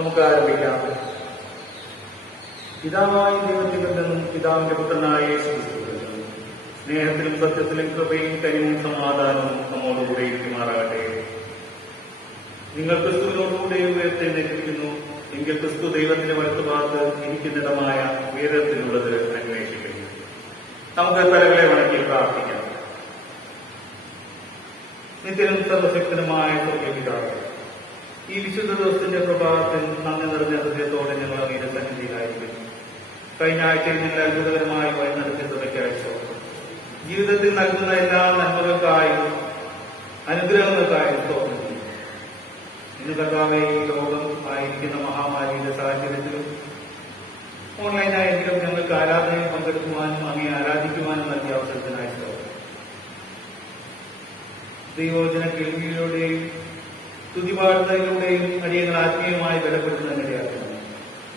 നമുക്ക് ആരംഭിക്കാം. പിതാവായ ദൈവത്തിൽ നിന്നും പിതാവിന്റെ പുത്രനായ യേശുക്രിസ്തുവിൽ നിന്നും സ്നേഹത്തിലും സത്യത്തിലും കൃപയും കനിവും സമാധാനവും നമ്മോടുകൂടെ ഇരിക്കുമാറാകട്ടെ. നിങ്ങൾ ക്രിസ്തുവിനോടുകൂടെ ഉയർത്തെഴുന്നേൽപ്പിക്കുന്നു എങ്കിൽ ക്രിസ്തു ദൈവത്തിന്റെ വലത്തുഭാഗത്ത് ഇരിക്കുന്നിടമായ ഉയരത്തിലുള്ളത് അന്വേഷിക്കുന്നു. നമുക്ക് തലകളെ വണക്കി പ്രാർത്ഥിക്കാം. നിത്യനും സർവശക്തനുമായ സ്വർഗ്ഗപിതാവേ, ഈ വിശുദ്ധ ദിവസത്തിന്റെ പ്രഭാതത്തിൽ നന്ദി നിറഞ്ഞ ഹൃദയത്തോടെ ഞങ്ങൾ അങ്ങയുടെ സന്നിധിയിലായിരിക്കുന്നു. കഴിഞ്ഞ ആഴ്ചയിൽ ഞങ്ങൾ അത്ഭുതകരമായി വഴി നടത്തി തുറയ്ക്കയച്ചോ. ജീവിതത്തിൽ നൽകുന്ന എല്ലാ നന്മകൾക്കായും അനുഗ്രഹങ്ങൾക്കായും സ്തോത്രം ചെയ്യുന്നു. ഇന്ന് കർത്താവേ, ഈ ലോകം ആയിരിക്കുന്ന മഹാമാരിയുടെ സാഹചര്യത്തിലും ഓൺലൈനായെങ്കിലും ഞങ്ങൾക്ക് ആരാധനയിൽ പങ്കെടുക്കുവാനും അങ്ങയെ ആരാധിക്കുവാനും നൽകിയ അവസരത്തിനായി സ്തോത്രം. ദൈവവചന കേൾവിയിലൂടെയും സ്തുതിപാടുന്നതിലൂടെയും അടിയങ്ങൾ ആത്മീയമായി ബലപ്പെടുത്തുന്നതിനിടയാക്കുന്നു.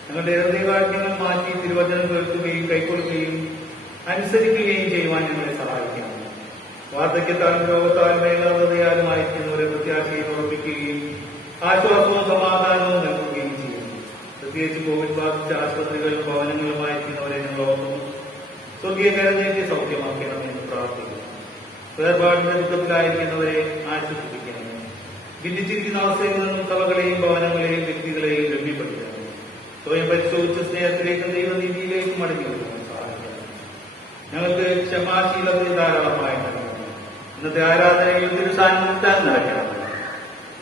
ഞങ്ങളുടെ ഹൃദയകാഠിന്യങ്ങൾ മാറ്റി തിരുവചനം കേൾക്കുകയും കൈക്കൊള്ളുകയും അനുസരിക്കുകയും ചെയ്യുവാൻ ഞങ്ങളെ സഹായിക്കണം. വാർദ്ധക്യത്താലും രോഗത്താലും മേലാവതയാലും അയക്കുന്നവരെ പ്രത്യാശയിൽ ഉറപ്പിക്കുകയും ആശ്വാസവും സമാധാനവും നൽകുകയും ചെയ്യുന്നു. പ്രത്യേകിച്ച് കോവിഡ് ബാധിച്ച ആശുപത്രികളും ഭവനങ്ങളും അയക്കുന്നവരെ ഞങ്ങൾ ഓർക്കുന്നു. സ്വർഗീയ കരഞ്ഞേറ്റി സൗഖ്യമാക്കണമെന്ന് പ്രാർത്ഥിക്കുന്നു. വേർപാടിന്റെ ദുഃഖത്തിലായിരിക്കുന്നവരെ ആശ്വസിപ്പിക്കണം. ഭിന്നിച്ചിരിക്കുന്ന അവസ്ഥയിൽ നിന്നും സഭകളെയും ഭവനങ്ങളെയും വ്യക്തികളെയും ഗമ്യപ്പെടുത്തണം. സ്വയം പരിശോധിച്ച സ്നേഹത്തിലേക്കും ദൈവനീതിയിലേക്കും മടങ്ങി വരുവാൻ സഹായിക്കണം. ഞങ്ങൾക്ക് ക്ഷമാശീലത ധാരാളമായി നൽകണം. ഇന്നത്തെ ആരാധനയിൽ തിരുസാന്നിധ്യം നടക്കണം.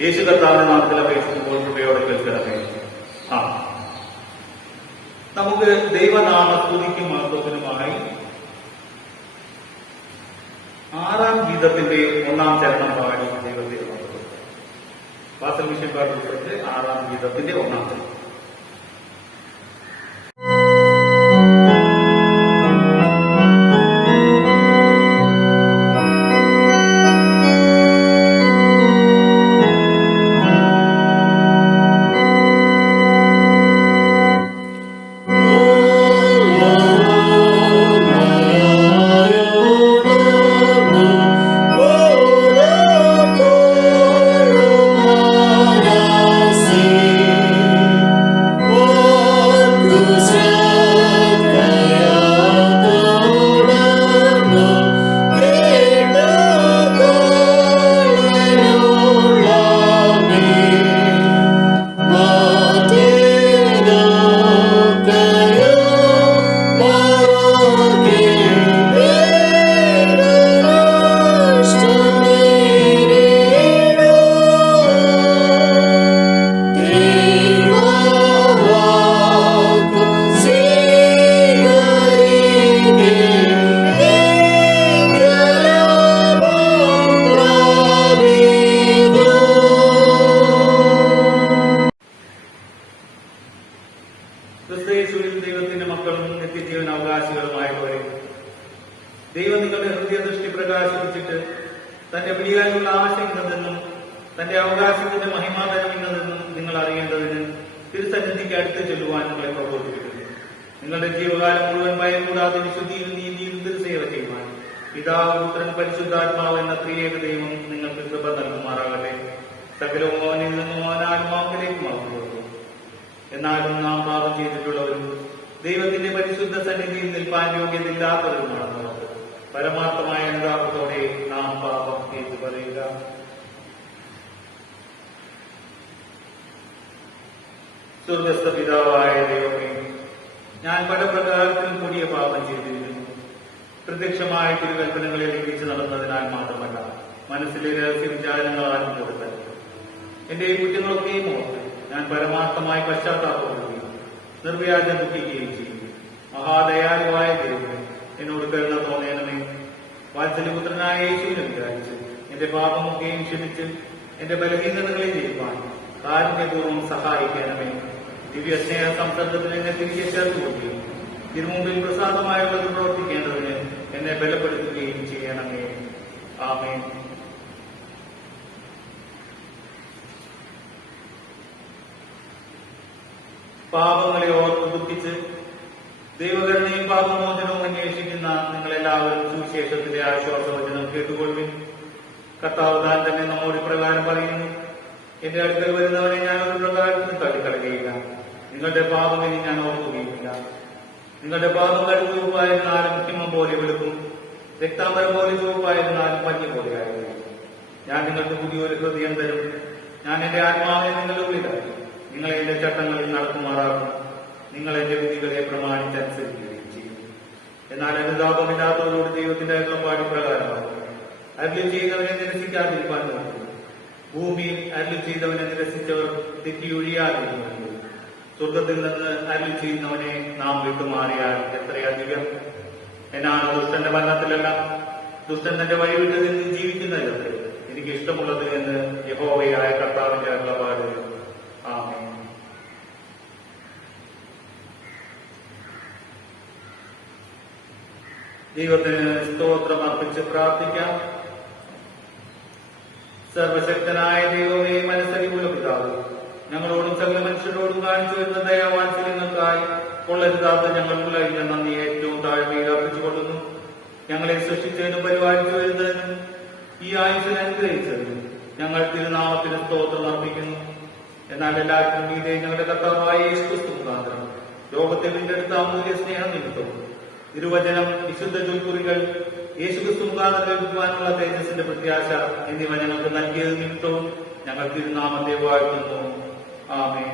യേശു കർത്താവിന്റെ നാമത്തിൽ അപേക്ഷിക്കുമ്പോൾ കൃപയോടെ കേൾക്കണമേ. നമുക്ക് ദൈവനാമ സ്തുതിക്കും മഹത്വത്തിനുമായി 6-ാം ഗീതത്തിന്റെ 1-ാം ചരണം പാടി ദൈവത്തെ വാസൽ മിഷൻ പാടി 6-ാം ഗീതത്തിന്റെ 1-ാം ചരണം. ദൈവത്തിന്റെ മക്കളും നിത്യജീവൻ അവകാശികളുമായവരെ, ദൈവം നിങ്ങളുടെ ഹൃദയദൃഷ്ടി പ്രകാശിപ്പിച്ചിട്ട് തന്റെ പിടികാലുള്ള ആശയം ഇന്നതെന്നും തന്റെ അവകാശത്തിന്റെ മഹിമാതരം ഇന്നതെന്നും നിങ്ങൾ അറിയേണ്ടതിന് തിരുസന്നിധിക്ക് അടുത്ത് ചെല്ലുവാൻ നിങ്ങളെ പ്രബോധിപ്പിക്കുന്നു. നിങ്ങളുടെ ജീവകാലം മുഴുവൻ ഭയം കൂടാതെ വിശുദ്ധിയും നീതിയും തിരുസേവ ചെയ്യുവാൻ പിതാവ്, പുത്രൻ, പരിശുദ്ധാത്മാവ് എന്ന ത്രിയേക ദൈവം നിങ്ങൾക്ക് കൃപ നൽകുമാറാകട്ടെ. സകലവും അവനിൽ നിന്നും അവനാലും അവനിലേക്കുമാകുന്നു. എന്നാലും നാം പാപം ചെയ്തിട്ടുള്ളവരും ദൈവത്തിന്റെ പരിശുദ്ധ സന്നിധിയിൽ നിൽപ്പാൻ യോഗ്യതയില്ലാത്തവരുമാണ്. പരമാർത്ഥമായ അനുതാപത്തോടെ നാം പാപം ചെയ്തു പറയുക. സ്വർഗസ്ഥ പിതാവായ ദൈവമേ, ഞാൻ പല പ്രകാരത്തിലും കൂടിയ പാപം ചെയ്തിരിക്കുന്നു. പ്രത്യക്ഷമായ തിരുകൽപ്പനകളെ ലംഘിച്ച് നടന്നതിനാൽ മാത്രമല്ല, മനസ്സിലെ രഹസ്യ വിചാരങ്ങളാലും കൊടുത്തത്. എന്റെ ഈ കുറ്റങ്ങളൊക്കെയും ഓർത്ത് ഞാൻ പരമാർത്ഥമായി പശ്ചാത്താപപ്പെടുകയും നിർവ്യാജം ദുഃഖിക്കുകയും ചെയ്യും. മഹാദയാലുവായ ദൈവമേ, എന്നോട് കരുണ തോന്നണമേ. വാത്സല്യപുത്രനായ യേശുവിനെ വിചാരിച്ച് എന്റെ പാപമൊക്കെയും ക്ഷമിച്ച് എന്റെ ബലഹീനതകളെ ജയിപ്പാൻ കാരുണ്യപൂർവ്വം സഹായിക്കണമേ. ദിവ്യ സ്നേഹ സംസർഗത്തിൽ എന്നെ തിരികെ ചേർത്തുകൊള്ളുകയും തിരുമുമ്പിൽ പ്രസാദമായുള്ളത് പ്രവർത്തിക്കേണ്ടതിന് എന്നെ ബലപ്പെടുത്തുകയും ചെയ്യണമേ. ആമേൻ. പാപങ്ങളെ ഓർത്ത് ദുഃഖിച്ച് ദൈവകരുണയും പാപമോചനവും അന്വേഷിക്കുന്ന നിങ്ങളെല്ലാവരും സുവിശേഷത്തിന്റെ ആശ്വാസവചനം കേട്ടുകൊള്ളുവിൻ. കർത്താവ് താൻ തന്നെ നമ്മോട് ഇപ്രകാരം പറയുന്നു: എന്റെ അടുക്കൽ വരുന്നവനെ ഞാൻ ഒരു പ്രകാരത്തിന് തള്ളിക്കളയുകയില്ല. നിങ്ങളുടെ പാപം ഇനി ഞാൻ ഓർക്കുകയില്ല. നിങ്ങളുടെ പാപം ചുവപ്പായിരുന്നാലും ഹിമം പോലെ വെളുക്കും, രക്താംബരം പോലെ ചുവപ്പായിരുന്നാലും പഞ്ഞി പോലെയായിരുന്നു. ഞാൻ നിങ്ങൾക്ക് പുതിയൊരു ഹൃദയം തരും, ഞാൻ എന്റെ ആത്മാവിനെ നിങ്ങളുടെ ഉള്ളിലാക്കി നിങ്ങളെ എന്റെ ചട്ടങ്ങളിൽ നടത്തുമാറാകും. നിങ്ങൾ എന്റെ വിധികളെ പ്രമാണിച്ചനുസരിക്കുകയും ചെയ്യും. എന്നാൽ അനുതാപമില്ലാത്തവരോട് ദൈവത്തിന്റെ അരുളപ്പാടി പ്രകാരമാണ്. അരുളി ചെയ്തവനെ നിരസിക്കാതിരിക്കാൻ നോക്കുന്നു. ഭൂമിയിൽ അരുളി ചെയ്തവനെ നിരസിച്ചവർ തെറ്റിയൊഴിയാതിരുന്നു. സ്വർഗത്തിൽ നിന്ന് അരുളി ചെയ്യുന്നവനെ നാം വിട്ടുമാറിയാൽ എത്രയധികം. എന്നാണ് ദുഷ്ടന്റെ മരണത്തിലല്ല, ദുഷ്ടൻ തന്റെ വഴി വിട്ട് നിന്ന് ജീവിക്കുന്നതിലത്രേ എനിക്ക് ഇഷ്ടമുള്ളത് എന്ന് യഹോവയായ കർത്താവിന്റെ അരുളപ്പാട്. ആമേൻ. ദൈവത്തിന് സ്തോത്രം അർപ്പിച്ച് പ്രാർത്ഥിക്കാം. സർവശക്തനായ ദൈവമേ, മനസ്സരിവുള്ള പിതാവ്, ഞങ്ങളോടും സകല മനുഷ്യരോടും കാണിച്ചു വരുന്ന ദയാവാത്സല്യങ്ങൾക്കായി കൊള്ളരുതാത്ത ഞങ്ങൾക്കുള്ള ഇതിന്റെ നന്ദി ഏറ്റവും താഴ്മയിൽ അർപ്പിച്ചുകൊള്ളുന്നു. ഞങ്ങളെ സൃഷ്ടിച്ചതിനും പരിപാലിച്ചു വരുന്നതിനും ഈ ആയുസ്സിനെ അനുഗ്രഹിച്ചതിനും ഞങ്ങൾ തിരുനാമത്തിന് സ്തോത്രം അർപ്പിക്കുന്നു. എന്നാൽ എല്ലാവർക്കും മീതെ ഞങ്ങളുടെ കർത്താവായ യേശുക്രിസ്തു മുഖാന്തരം ലോകത്തെ വീണ്ടെടുത്ത അമൂല്യ സ്നേഹം നിമിത്തവും തിരുവചനം, വിശുദ്ധ ചൊൽക്കുറികൾ, യേശുക്രിസ്തു മുഖാന്തരം ലഭിക്കുവാനുള്ള തേജസ്സിന്റെ പ്രത്യാശ എന്നിവ ഞങ്ങൾക്ക് നൽകിയത് നിമിത്തവും ഞങ്ങൾ തിരുനാമത്തെ വാഴ്ത്തുന്നു. ആമേൻ.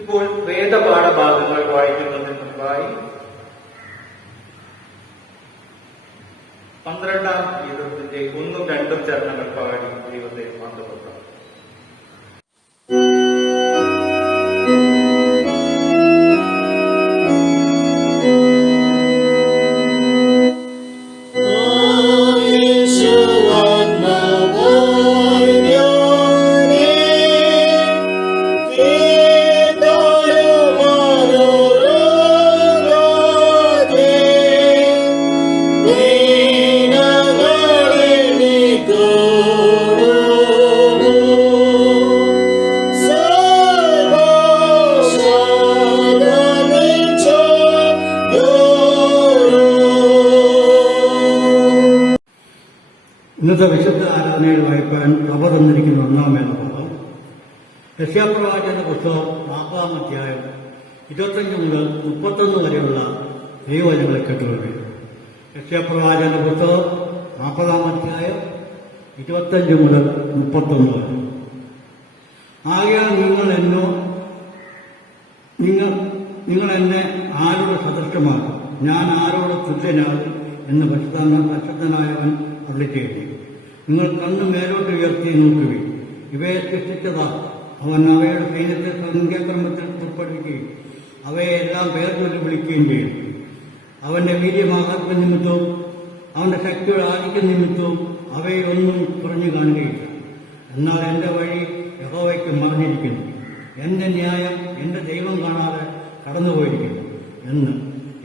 ഇപ്പോൾ വേദപാഠഭാഗങ്ങൾ വായിക്കുന്നതിന് മുൻപായി 12-ാം ഗീതത്തിന്റെ 1-2 ചരണങ്ങൾ പാടി ദൈവത്തെ മഹത്വപ്പെടുത്താം. ഇന്നത്തെ വിശുദ്ധ ആരാധനയിൽ വായിക്കാൻ അവ തന്നിരിക്കുന്ന 1-ാം വേദഭാഗം യെശയ്യാപ്രവാചകന്റെ പുസ്തകം 40-ാം അധ്യായം 25 മുതൽ 31 വരെയുള്ള ദൈവവചനങ്ങളെ കേട്ടുകൊള്ളുക. യെശയ്യാപ്രവാചകന്റെ പുസ്തകം 40-ാം അധ്യായം 25 മുതൽ 31 വരെ. ആകയാൽ നിങ്ങൾ എന്നെ ആരോട് സദൃശമാക്കും, ഞാൻ ആരോട് തുല്യനാകും എന്ന് പരിശുദ്ധനായവൻ അരുളിച്ചെയ്തു. നിങ്ങൾ കണ്ണ് മേലോട്ട് ഉയർത്തി നോക്കുകയും ഇവയെ സൃഷ്ടിച്ചതാ അവൻ അവയുടെ സൈന്യത്തെ സംഖ്യാക്രമത്തിൽ പുറപ്പെടുവിക്കുകയും അവയെ എല്ലാം പേർ ചൊല്ലി വിളിക്കുകയും ചെയ്യും. അവന്റെ വീര്യമാഹാത്മ്യ നിമിത്തവും അവന്റെ ശക്തിയുടെ ആധിക്യ നിമിത്തവും അവയൊന്നും കുറഞ്ഞു കാണുകയില്ല. എന്നാൽ എന്റെ വഴി യഹോവയ്ക്ക് മറഞ്ഞിരിക്കുന്നു, എന്റെ ന്യായം എന്റെ ദൈവം കാണാതെ കടന്നുപോയിരിക്കുന്നു എന്ന്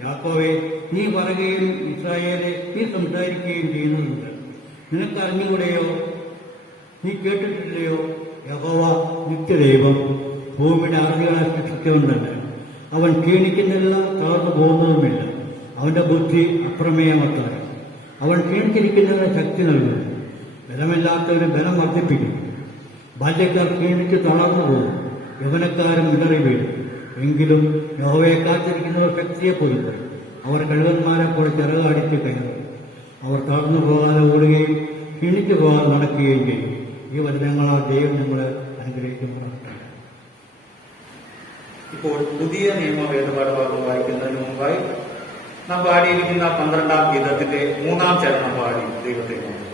യാക്കോവേ നീ പറയുകയും ഇസ്രായേലെ നീ സംസാരിക്കുകയും ചെയ്യുന്നുണ്ട്. നിനക്ക് അറിഞ്ഞുകൂടെയോ? നീ കേട്ടിട്ടില്ലയോ? യഹോവ നിത്യദൈവം, ഭൂമിയുടെ ആർദ്ദികളെ സൃഷ്ടിച്ചുകൊണ്ടല്ല. അവൻ ക്ഷീണിക്കുന്നില്ല, തളർന്നു പോകുന്നതുമില്ല. അവന്റെ ബുദ്ധി അപ്രമേയമത്താണ്. അവൻ ക്ഷീണിച്ചിരിക്കുന്നവരെ ശക്തി നൽകുന്നു, ബലമില്ലാത്തവരെ ബലം വർദ്ധിപ്പിക്കും. ബാല്യക്കാർ ക്ഷീണിച്ച് തളർന്നു പോകും, യൗവനക്കാരും ഇടറി വീഴും. എങ്കിലും യഹോവയെ കാത്തിരിക്കുന്നവർ ശക്തിയെ പുതുക്കും. അവർ കഴുകന്മാരെ പോലെ ചിറകടിച്ച് കയറും. അവർ തളർന്നു പോകാതെ ഓടുകയും ക്ഷീണിച്ചു പോകാതെ നടക്കുകയും ചെയ്യും. ഈ വചനങ്ങളാൽ ദൈവം നമ്മളെ അനുഗ്രഹിക്കുമ്പോഴാണ്. ഇപ്പോൾ പുതിയ നിയമ വേദപാഠഭാഗം വായിക്കുന്നതിന് മുമ്പായി നാം പാടിയിരിക്കുന്ന 12-ാം ഗീതത്തിന്റെ 3-ാം ചരണം പാടി ദൈവത്തെ കൊണ്ടു.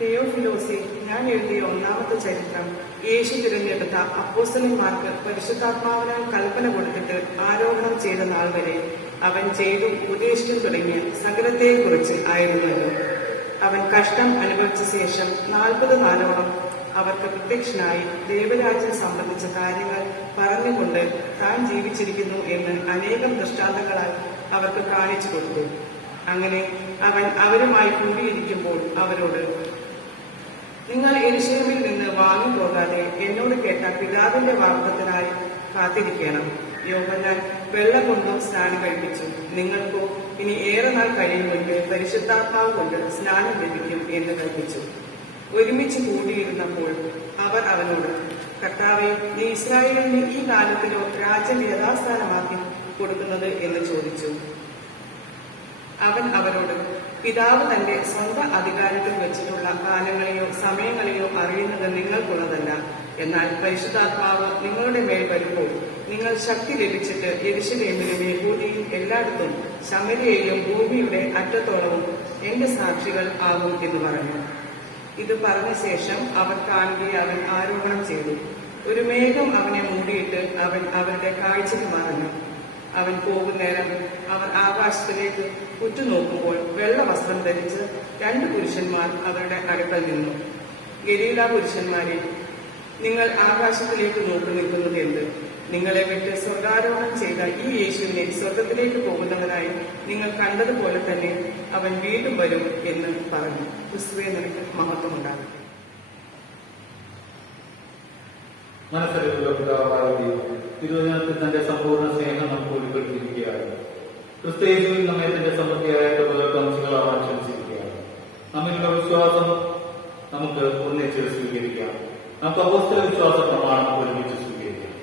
തെയോഫിലോസെ, ഞാൻ എഴുതിയ ഒന്നാമത്തെ ചരിത്രം യേശു തിരഞ്ഞെടുത്ത അപ്പോസ്തലന്മാർക്ക് പരിശുദ്ധാത്മാവിനാൽ കൽപ്പന കൊടുത്തിട്ട് ആരോപണം ചെയ്ത നാൾ വരെ അവൻ ചെയ്തും ഉപദേശിച്ചും തുടങ്ങിയ സകലത്തെക്കുറിച്ച് ആയിരുന്നല്ലോ. അവൻ കഷ്ടം അനുഭവിച്ച ശേഷം 40 നാളോളം അവർക്ക് പ്രത്യക്ഷനായി ദൈവരാജ്യം സംബന്ധിച്ച കാര്യങ്ങൾ പറഞ്ഞുകൊണ്ട് താൻ ജീവിച്ചിരിക്കുന്നു എന്ന് അനേകം ദൃഷ്ടാന്തങ്ങളാൽ അവർക്ക് കാണിച്ചു കൊടുത്തു. അങ്ങനെ അവൻ അവരുമായി കൂടിയിരിക്കുമ്പോൾ അവരോട്, നിങ്ങൾ യെരൂശലേമിൽ നിന്ന് വാങ്ങിപ്പോകാതെ എന്നോട് കേട്ട പിതാവിന്റെ വാഗ്ദത്തത്തിനായി കാത്തിരിക്കണം. യോഹന്നാൻ വെള്ളം കൊണ്ടും സ്നാനം കഴിപ്പിച്ചു. നിങ്ങൾക്കോ ഇനി ഏറെ നാൾ കഴിയുമെങ്കിൽ പരിശുദ്ധാത്മാവ് കൊണ്ട് സ്നാനം ലഭിക്കും എന്ന് കൽപ്പിച്ചു. ഒരുമിച്ച് കൂടിയിരുന്നപ്പോൾ അവർ അവനോട്, കർത്താവേ, നീ ഇസ്രായേലിന് ഈ കാലത്തിലോ രാജ്യം യഥാസ്ഥാനമാക്കി കൊടുക്കുന്നത് എന്ന് ചോദിച്ചു. അവൻ അവരോട്, പിതാവ് തന്റെ സ്വന്തം അധികാരത്തിൽ വെച്ചിട്ടുള്ള കാലങ്ങളെയോ സമയങ്ങളെയോ അറിയുന്നത് നിങ്ങൾക്കുള്ളതല്ല. എന്നാൽ പരിശുദ്ധാത്മാവ് നിങ്ങളുടെ മേൽ വരുമ്പോൾ നിങ്ങൾ ശക്തി ലഭിച്ചിട്ട് യെരൂശലേമിലും യഹൂദയിലും എല്ലായിടത്തും ശമര്യയിലും ഭൂമിയുടെ അറ്റത്തോളവും എന്റെ സാക്ഷികൾ ആകും എന്ന് പറഞ്ഞു. ഇത് പറഞ്ഞ ശേഷം അവർ കാണുകയെ അവൻ ആരോപണം ചെയ്തു. ഒരു മേഘം അവനെ മൂടിയിട്ട് അവൻ അവരുടെ കാഴ്ചയ്ക്ക് മറഞ്ഞു. അവൻ പോകുന്നേരം അവർ ആകാശത്തിലേക്ക് ഉറ്റുനോക്കുമ്പോൾ വെള്ള വസ്ത്രം ധരിച്ച് 2 പുരുഷന്മാർ അവരുടെ അടുക്കൽ നിന്നു. ഗലീല പുരുഷന്മാരെ, നിങ്ങൾ ആകാശത്തിലേക്ക് നോക്കി നിൽക്കുന്നത് എന്ത്? നിങ്ങളെ വിട്ട് സ്വർഗാരോഹണം ചെയ്ത ഈ യേശുവിനെ സ്വർഗത്തിലേക്ക് പോകുന്നവനായി നിങ്ങൾ കണ്ടതുപോലെ തന്നെ അവൻ വീണ്ടും വരും എന്ന് പറഞ്ഞു. ക്രിസ്തുവേ, നിനക്ക് മഹത്വമുണ്ടാകട്ടെ. മനസ്സിലുള്ള പിതാവായ ദൈവം തിരുവചനത്തിൽ തന്റെ സമ്പൂർണ്ണ സ്നേഹം നമുക്ക് വെളിപ്പെടുത്തിയിരിക്കുകയാണ്. ക്രിസ്തുയേശുവിൽ നമ്മെ തന്റെ സമൃദ്ധിയായ അംശങ്ങളാവാൻ ക്ഷണിച്ചിരിക്കുകയാണ്. നമ്മിലുള്ള വിശ്വാസം നമുക്ക് ഒന്നിച്ച് സ്വീകരിക്കാം. നമുക്ക് അപ്പോസ്തല വിശ്വാസ പ്രമാണം ഒരുമിച്ച് സ്വീകരിക്കാം.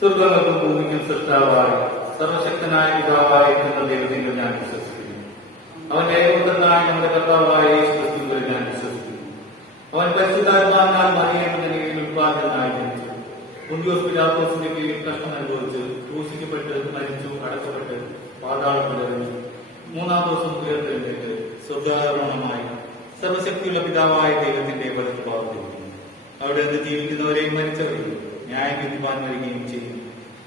സ്വർഗ്ഗങ്ങൾക്കും ഭൂമിക്കും സൃഷ്ടാവായ സർവശക്തനായ പിതാവായ ദൈവത്തിൽ ഞാൻ വിശ്വസിക്കുന്നു. അവൻ ഏകപുത്രനായ നമ്മുടെ കർത്താവായ യേശു ക്രിസ്തുവിൽ ഞാൻ വിശ്വസിക്കുന്നു. അവൻ പരിശുദ്ധാത്മാവിനാൽ മറിയയുടെ കീഴിൽ ഉത്പാദനായി ജനിച്ചു. പൊന്തിയോസ് പിലാത്തോസിന്റെ കീഴിൽ കഷ്ടം അനുഭവിച്ച് ക്രൂശിക്കപ്പെട്ട് മരിച്ചു, അടക്കപ്പെട്ട് പാതാളത്തിൽ ഇറങ്ങി 3-ാം ദിവസം ഉയർത്തെഴുന്നേറ്റ് സ്വർഗ്ഗാരോഹണമായി സർവശക്തിയുള്ള പിതാവായ ദൈവത്തിന്റെ വലത്ത് ഭാഗത്തിരിക്കുന്നു. അവിടെ നിന്ന് ജീവിക്കുന്നവരെയും മരിച്ചവരെയും ന്യായം വിധിപ്പാൻ വരികയും ചെയ്യും.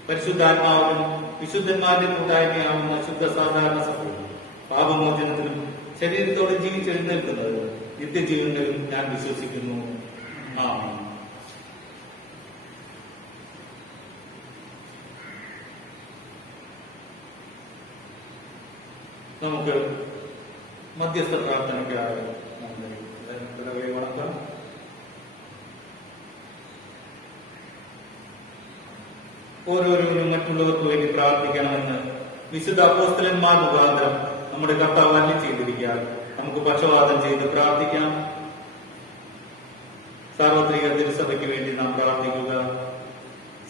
പരിശുദ്ധാത്മാവിനും വിശുദ്ധന്മാരുടെ കൂട്ടായ്മയാവുന്ന ശുദ്ധ സാധാരണ സഭയും പാപമോചനത്തിനും ശരീരത്തോടെ ജീവിച്ചെഴുന്നേൽക്കുന്നത് നിത്യജീവനിലും ഞാൻ വിശ്വസിക്കുന്നു. ആമേൻ. നമുക്ക് മധ്യസ്ഥ പ്രാർത്ഥനയ്ക്കായി വണക്കാം. ഓരോരുവരും മറ്റുള്ളവർക്ക് വേണ്ടി പ്രാർത്ഥിക്കണമെന്ന് വിശുദ്ധ അപ്പോസ്തലന്മാർ മുഖാന്തരം നമ്മുടെ കർത്താവ് അരുളി ചെയ്തിരിക്കാൻ നമുക്ക് പക്ഷവാദം ചെയ്ത് പ്രാർത്ഥിക്കാം. സാർവത്രിക തിരുസഭയ്ക്ക് വേണ്ടി നാം പ്രാർത്ഥിക്കുക.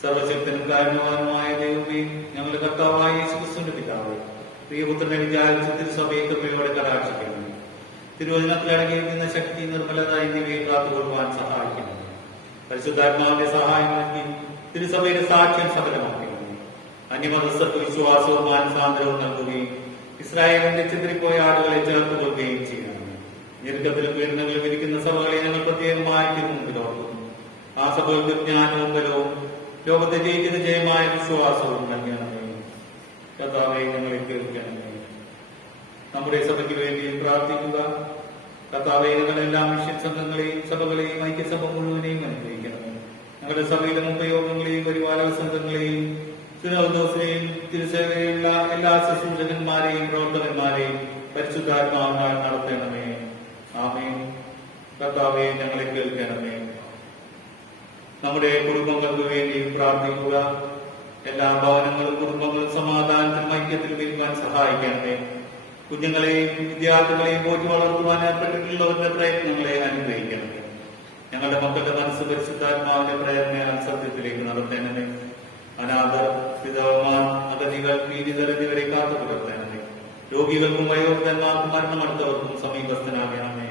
സർവശക്തനും കാരണവാനുമായ ദൈവമേ, ഞങ്ങളുടെ കർത്താവായ യേശുക്രിസ്തുവിന്റെ പിതാവേ, പ്രിയപുത്രനെ വിചാരിച്ച് തിരുസഭയെ കൃപയോടെ കടാക്ഷിക്കണം. തിരുവചനത്തിൽ അടങ്ങിയിരിക്കുന്ന ശക്തി, നിർമ്മലത എന്നിവയെ കാത്തുകൊള്ളുവാൻ സഹായിക്കണം. പരിശുദ്ധാത്മാവിന്റെ സഹായം നൽകി തിരുസഭയുടെ സാക്ഷ്യം സഫലമാക്കണം. അന്യമതസ്ഥർക്ക് വിശ്വാസവും മാനസാന്തരവും നൽകുകയും ഇസ്രായേലിന്റെ ചിതറിപ്പോയ ആളുകളെ ചേർത്ത് കൊള്ളുകയും ചെയ്യണം. ഞെരുക്കത്തിലും പീഡനങ്ങളിലും ഇരിക്കുന്ന സഭകളെ ഞങ്ങൾ പ്രത്യേകമായി മുമ്പിലോർക്കുന്നു. ആ സഭകൾക്ക് ജ്ഞാനവും ബലവും ലോകത്തെ ജയിക്കുന്ന ജയമായ വിശ്വാസവും നൽകണമേ. കർത്താവേ, ഞങ്ങളെ കേൾക്കണമേ. നമ്മുടെ സഭയ്ക്ക് വേണ്ടി പ്രാർത്ഥിക്കുക. കർത്താവേ, ഞങ്ങളെല്ലാ മിഷൻ സംഘങ്ങളെയും സഭകളെയും ഐക്യസഭ മുഴുവനെയും അനുഗ്രഹിക്കണമേ. ഞങ്ങളുടെ സഭയിലെ മുമ്പയോഗങ്ങളെയും പരിപാലക സംഘങ്ങളെയും സുനോദോസിനെയും തിരുസേവയുള്ള എല്ലാ ശുശ്രൂഷകന്മാരെയും പ്രവർത്തകന്മാരെയും പരിശുദ്ധാത്മാവിനാൽ നടത്തണമേ. ആമേൻ. കർത്താവേ, ഞങ്ങളെ കേൾക്കണമേ. നമ്മുടെ കുടുംബങ്ങൾക്ക് വേണ്ടി പ്രാർത്ഥിക്കുക. എല്ലാ ഭവനങ്ങളും കുടുംബങ്ങളും സമാധാനത്തിലും ഐക്യത്തിലും ഇരുപ്പാൻ സഹായിക്കണമേ. കുഞ്ഞുങ്ങളെയും വിദ്യാർത്ഥികളെയും പോറ്റി വളർത്തുവാൻ ഏർപ്പെട്ടിട്ടുള്ളവരുടെ പ്രയത്നങ്ങളെ അനുഗ്രഹിക്കണമേ. ഞങ്ങളുടെ മക്കളുടെ മനസ്സ് പരിശുദ്ധാത്മാവിന്റെ പ്രേരണയാൽ സത്യത്തിലേക്ക് നടത്തണമേ. അനാഥർ, വിധവമാർ, അഗതികൾ, പീഡിതർ എന്നിവരെ കാത്തു പുലർത്തണമേ. രോഗികൾക്കും വയോവൃദ്ധന്മാർക്കും മരണമടുത്തവർക്കും സമീപസ്ഥനാകണമേ.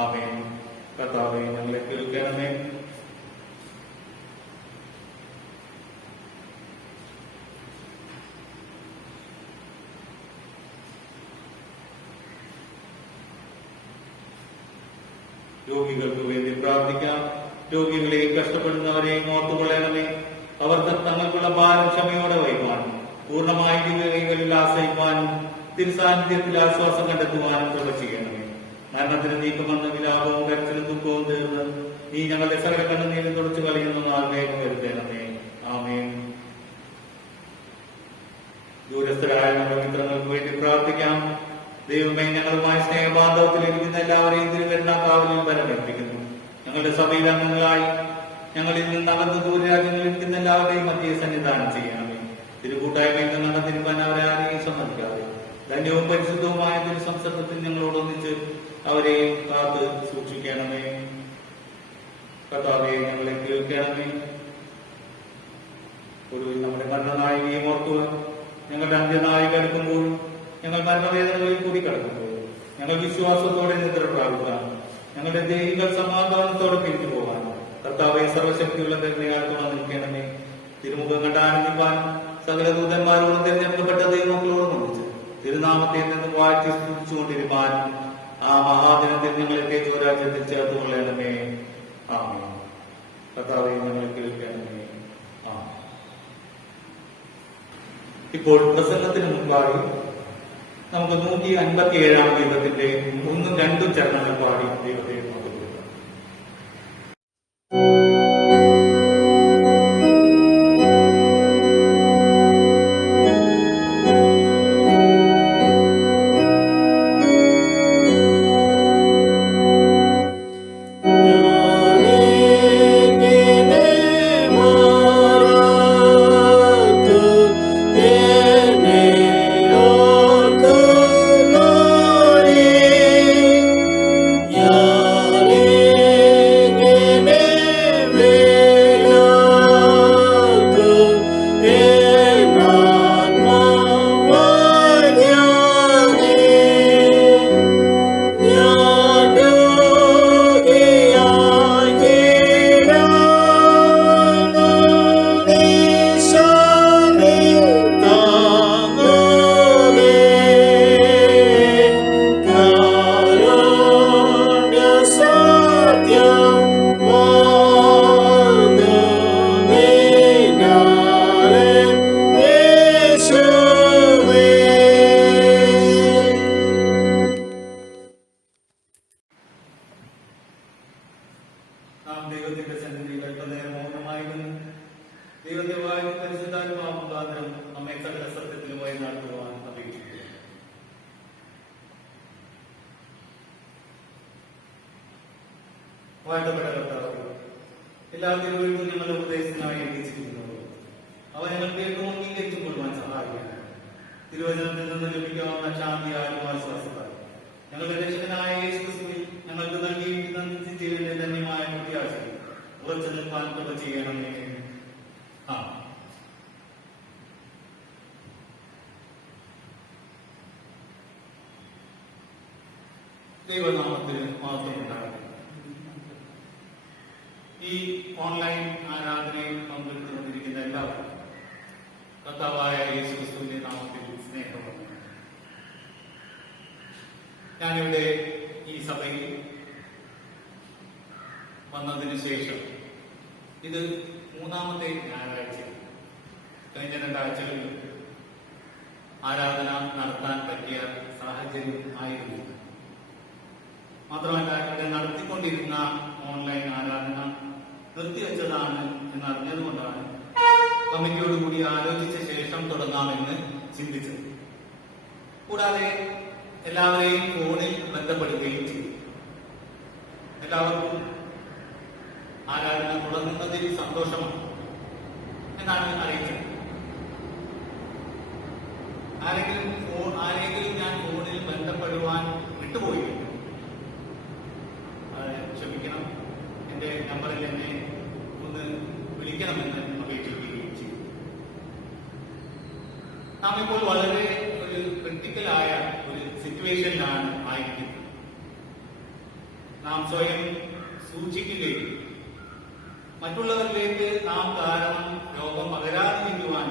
ആമേൻ. കർത്താവേ, ഞങ്ങളെ കേൾക്കണമേ. രോഗികൾക്ക് വേണ്ടി പ്രാർത്ഥിക്കാം. രോഗികളെയും കഷ്ടപ്പെടുന്നവരെയും ഓർത്തുകൊള്ളണമേ. അവർ തങ്ങൾക്കുള്ള ഭാരം ക്ഷമയോടെ വഹിക്കുവാനും പൂർണ്ണമായി ദിവ്യകൈകളിൽ ആശ്രയിക്കുവാനും തിരുസാന്നിധ്യത്തിൽ ആശ്വാസം കണ്ടെത്തുവാനും കൃപ ചെയ്യണമേ. മരണത്തിന് നീക്കുമെന്ന വിലാപവും കരച്ചിലും ദുഃഖവും തീർന്ന് നീ ഞങ്ങളുടെ സകല കണ്ണുനീരും തുടച്ചു കളയുന്ന നാൾ വേഗം വരുത്തണമേ. ആമേൻ. ദൂരസ്ഥരായ നമ്മുടെ മിത്രങ്ങൾക്ക് വേണ്ടി പ്രാർത്ഥിക്കാം. ദൈവമേ, ഞങ്ങളുമായി സ്നേഹബാന്ധവത്തിൽ ഇരിക്കുന്ന എല്ലാവരെയും തിരുകരുണാകാവലിൽ ബലമേൽപ്പിക്കുന്നു. ഞങ്ങളുടെ സഭയിൽ അംഗങ്ങളായി ഞങ്ങളിൽ നിന്ന് അകന്ന് ദൂരരാജ്യങ്ങളിൽ ഇരിക്കുന്ന എല്ലാവരുടെയും മധ്യേ സന്നിധാനം ചെയ്യണമേ. തിരുകൂട്ടായ്മയിൽ നിന്ന് നടന്നിരിക്കാൻ അവരെ ആരെയും സമ്മതിക്കാതെ ധന്യവും പരിശുദ്ധവുമായ തിരുസംസർഗത്തിൽ ഞങ്ങളോടൊന്നിച്ച് അവരെയും കാത്ത് സൂക്ഷിക്കണമേ. കർത്താവേ, ഞങ്ങളെ കേൾക്കണമേ. ഒടുവിൽ നമ്മുടെ മരണനായികയും ഓർക്കുവാൻ ഞങ്ങളുടെ അന്ത്യനായിക എടുക്കുമ്പോൾ ഞങ്ങൾ മരണവേദനകളിൽ കൂടി കടക്കുമ്പോൾ ഞങ്ങൾ വിശ്വാസത്തോടെ നിദ്ര പ്രാപിക്കാം. ഞങ്ങളുടെ ദേഹികൾ സമാധാനത്തോടെ പിരിഞ്ഞു പോകാൻ കർത്താവെ സർവശക്തിയുള്ള കരുണയാൽ തുറന്നിരിക്കണമേ. തിരുമുഖം കണ്ട് ആനന്ദിപ്പാൻ സകല ദൂതന്മാരോടും തിരഞ്ഞെടുക്കപ്പെട്ട ദൈവങ്ങളോടും ഒന്നിച്ച് തിരുനാമത്തെ നിന്ന് വാഴ്ത്തി സ്തുതിച്ചുകൊണ്ടിരിക്കാൻ ആ മഹാദിനത്തിൽ ഞങ്ങളെ തേജോരാജ്യത്തിൽ ചേർത്ത് കൊള്ളണമേ. ആമേൻ. കർത്താവെ, ഞങ്ങളെ കേൾക്കണമേ. ആമേൻ. ഇപ്പോൾ പ്രസംഗത്തിന് മുൻപായി നമുക്ക് 157 ഗീതത്തിന്റെ 1ഉം 2ഉം ചരണങ്ങൾ പാടി ദൈവത്തെ മഹത്വപ്പെടുത്താം. നാം ദൈവത്തിന്റെ സന്നിധിയിൽ അല്പനേരം മൗനമായിരുന്നു ദൈവത്തെ വായി പരിശുദ്ധാത്മാമുഖാന്തരം നമ്മെ സകല സത്യത്തിലുമായി നടത്തുവാൻ അപേക്ഷിക്കുന്നു. വാഴ്ത്തപ്പെട്ട കർത്താവ്, എല്ലാ തിരുവഴുത്തും ഞങ്ങളുടെ ഉപദേശത്തിനായി എത്തിച്ചിരിക്കുന്നത് അവ ഞങ്ങൾ കേൾക്കും അംഗീകരിച്ചു കൊള്ളുവാൻ സഹായിക്കണം. തിരുവചനത്തിൽ നിന്ന് ലഭിക്കാവുന്ന ശാന്തിയാലും ആശ്വാസത്താൽ ഞങ്ങളുടെ രക്ഷകനായ യേശുക്രിസ്തുവിൽ ഞങ്ങൾക്ക് നൽകിയിരിക്കുന്ന നിത്യജീവന്റെ ധന്യമായ പ്രത്യാശയിൽ ഉറച്ചു നിൽക്കാൻ കൃപ ചെയ്യണമേ. ദൈവനാമത്തിന് മഹത്വമുണ്ടാകട്ടെ. ഈ ഓൺലൈൻ ആരാധനയിൽ പങ്കെടുത്തുകൊണ്ടിരിക്കുന്ന എല്ലാവരും കർത്താവായ യേശുക്രിസ്തുവിന്റെ നാമത്തിൽ സ്നേഹം. ഞാനിവിടെ ഈ സഭയിൽ വന്നതിന് ശേഷം ഇത് 3ാമത്തെ ഞായറാഴ്ച. കഴിഞ്ഞ 2 ആഴ്ചകളിൽ ആരാധന നടത്താൻ പറ്റിയ സാഹചര്യം ആയിരുന്നു. മാത്രമല്ല, ഇവിടെ നടത്തിക്കൊണ്ടിരുന്ന ഓൺലൈൻ ആരാധന നിർത്തിവെച്ചതാണ് എന്നറിഞ്ഞതുകൊണ്ടാണ് കമ്മിറ്റിയോടുകൂടി ആലോചിച്ച ശേഷം തുടങ്ങാമെന്ന് ചിന്തിച്ചത്. കൂടാതെ എല്ലാവരെയും ഫോണിൽ ബന്ധപ്പെടുകയും ചെയ്തു. എല്ലാവർക്കും ആരാധന തുടങ്ങുന്നതിൽ സന്തോഷമാണ് എന്നാണ് അറിയിച്ചത്. ആരെങ്കിലും ഞാൻ ഫോണിൽ ബന്ധപ്പെടുവാൻ വിട്ടുപോയി ക്ഷമിക്കണം. എന്റെ നമ്പറിൽ എന്നെ ഒന്ന് വിളിക്കണമെന്ന് അപേക്ഷിക്കുകയും ചെയ്തു. നാം ഇപ്പോൾ വളരെ ഒരു ക്രിട്ടിക്കലായ ഒരു സിറ്റുവേഷനിലാണ് ആയിരിക്കുന്നത്. നാം സ്വയം സൂക്ഷിക്കുകയും മറ്റുള്ളവരിലേക്ക് നാം കാരണം രോഗം പകരാതിരിക്കുവാൻ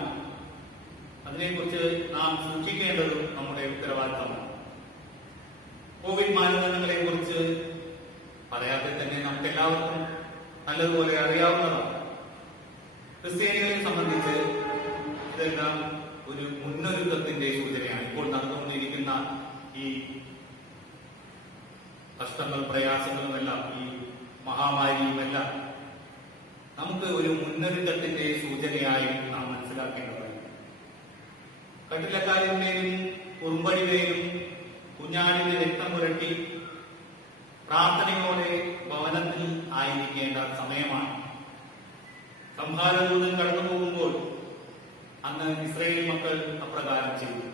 അതിനെക്കുറിച്ച് നാം സൂക്ഷിക്കേണ്ടതും നമ്മുടെ ഉത്തരവാദിത്തമാണ്. കോവിഡ് മാനദണ്ഡങ്ങളെ കുറിച്ച് പറയാത്ത നല്ലതുപോലെ അറിയാവുന്നതാണ്. ക്രിസ്ത്യാനികളെ സംബന്ധിച്ച് ഇതെല്ലാം ഒരു മുന്നൊരുക്കത്തിന്റെ സൂചനയാണ്. ഇപ്പോൾ നടന്നുകൊണ്ടിരിക്കുന്ന ഈ കഷ്ടങ്ങൾ, പ്രയാസങ്ങളുമെല്ലാം, ഈ മഹാമാരിയുമെല്ലാം നമുക്ക് ഒരു മുന്നൊരുക്കത്തിന്റെ സൂചനയായി നാം മനസ്സിലാക്കേണ്ടതാണ്. കട്ടിലക്കാരിന്റെയും കുറുമ്പടിയുടെയും കുഞ്ഞാടിന്റെ രക്തം പുരട്ടി പ്രാർത്ഥനയോടെ ഭവനത്തിൽ ആയിരിക്കേണ്ട സമയമാണ്. സംഹാരദൂതൻ കടന്നു പോകുമ്പോൾ അന്ന് ഇസ്രായേൽ മക്കൾ അപ്രകാരം ചെയ്തു.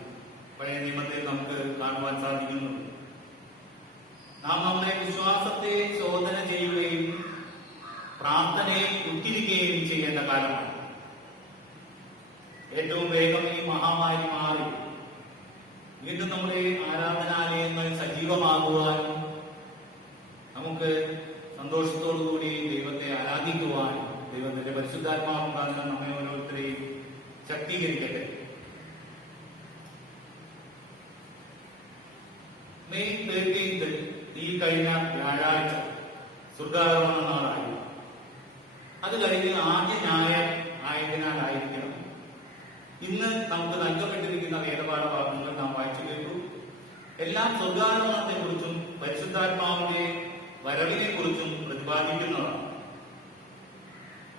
പഴയ നിയമത്തിൽ നമുക്ക് കാണുവാൻ സാധിക്കുന്നു. നാം നമ്മുടെ വിശ്വാസത്തെ ചോദന ചെയ്യുകയും പ്രാർത്ഥനയെ ഉറ്റിരിക്കുകയും ചെയ്യേണ്ട കാലമാണ്. ഏറ്റവും വേഗം ഈ മഹാമാരി മാറി വീണ്ടും നമ്മുടെ ആരാധനാലയങ്ങൾ സജീവമാകുവാനും നമുക്ക് സന്തോഷത്തോടുകൂടി ദൈവത്തെ ആരാധിക്കുവാനും ദൈവത്തിന്റെ പരിശുദ്ധാത്മാവുണ്ടാകുന്ന നമ്മെ ഓരോരുത്തരെയും ശക്തീകരിക്കട്ടെ. മെയ് 13 ഈ കഴിഞ്ഞ വ്യാഴാഴ്ച സ്വർഗാരോഹണ നാളായി. അത് കഴിഞ്ഞ് ആദ്യ ഞായർ ആയതിനാലായിരിക്കണം ഇന്ന് നമുക്ക് നൽകപ്പെട്ടിരിക്കുന്ന വേദപാഠ ഭാഗങ്ങൾ നാം വായിച്ചു കേട്ടു. എല്ലാം സ്വർഗാരോഹണത്തെ കുറിച്ചും പരിശുദ്ധാത്മാവിന്റെ വരവിനെ കുറിച്ചും പ്രതിപാദിക്കുന്നതാണ്.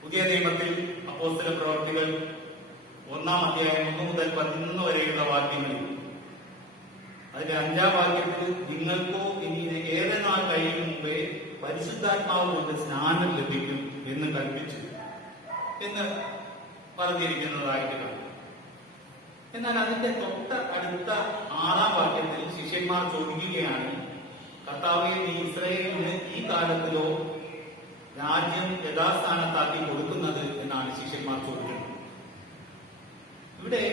പുതിയ നിയമത്തിൽ അപ്പോസ്തല പ്രവർത്തികൾ 1-ാം അധ്യായം 1 മുതൽ 11 വരെയുള്ള വാക്യങ്ങളിൽ അതിന്റെ 5-ാം വാക്യത്തിൽ നിങ്ങൾക്കോ ഇനി ഏറെ നാൾ കഴിയും മുമ്പേ പരിശുദ്ധാത്മാവ് കൊണ്ട് സ്നാനം ലഭിക്കും എന്ന് കൽപ്പിച്ചു എന്ന് പറഞ്ഞിരിക്കുന്നതായിട്ട് കാണാം. എന്നാൽ അതിന്റെ തൊട്ട അടുത്ത 6-ാം വാക്യത്തിൽ ശിഷ്യന്മാർ ചോദിക്കുകയാണ്, കർത്താവേ, നീ ഇസ്രായേലിന് ഈ കാലത്തിലോ രാജ്യം യഥാസ്ഥാനത്താക്കി കൊടുക്കുന്നത് എന്നാണ് ശിഷ്യന്മാർ ചോദിക്കുന്നത്. ഇവിടെ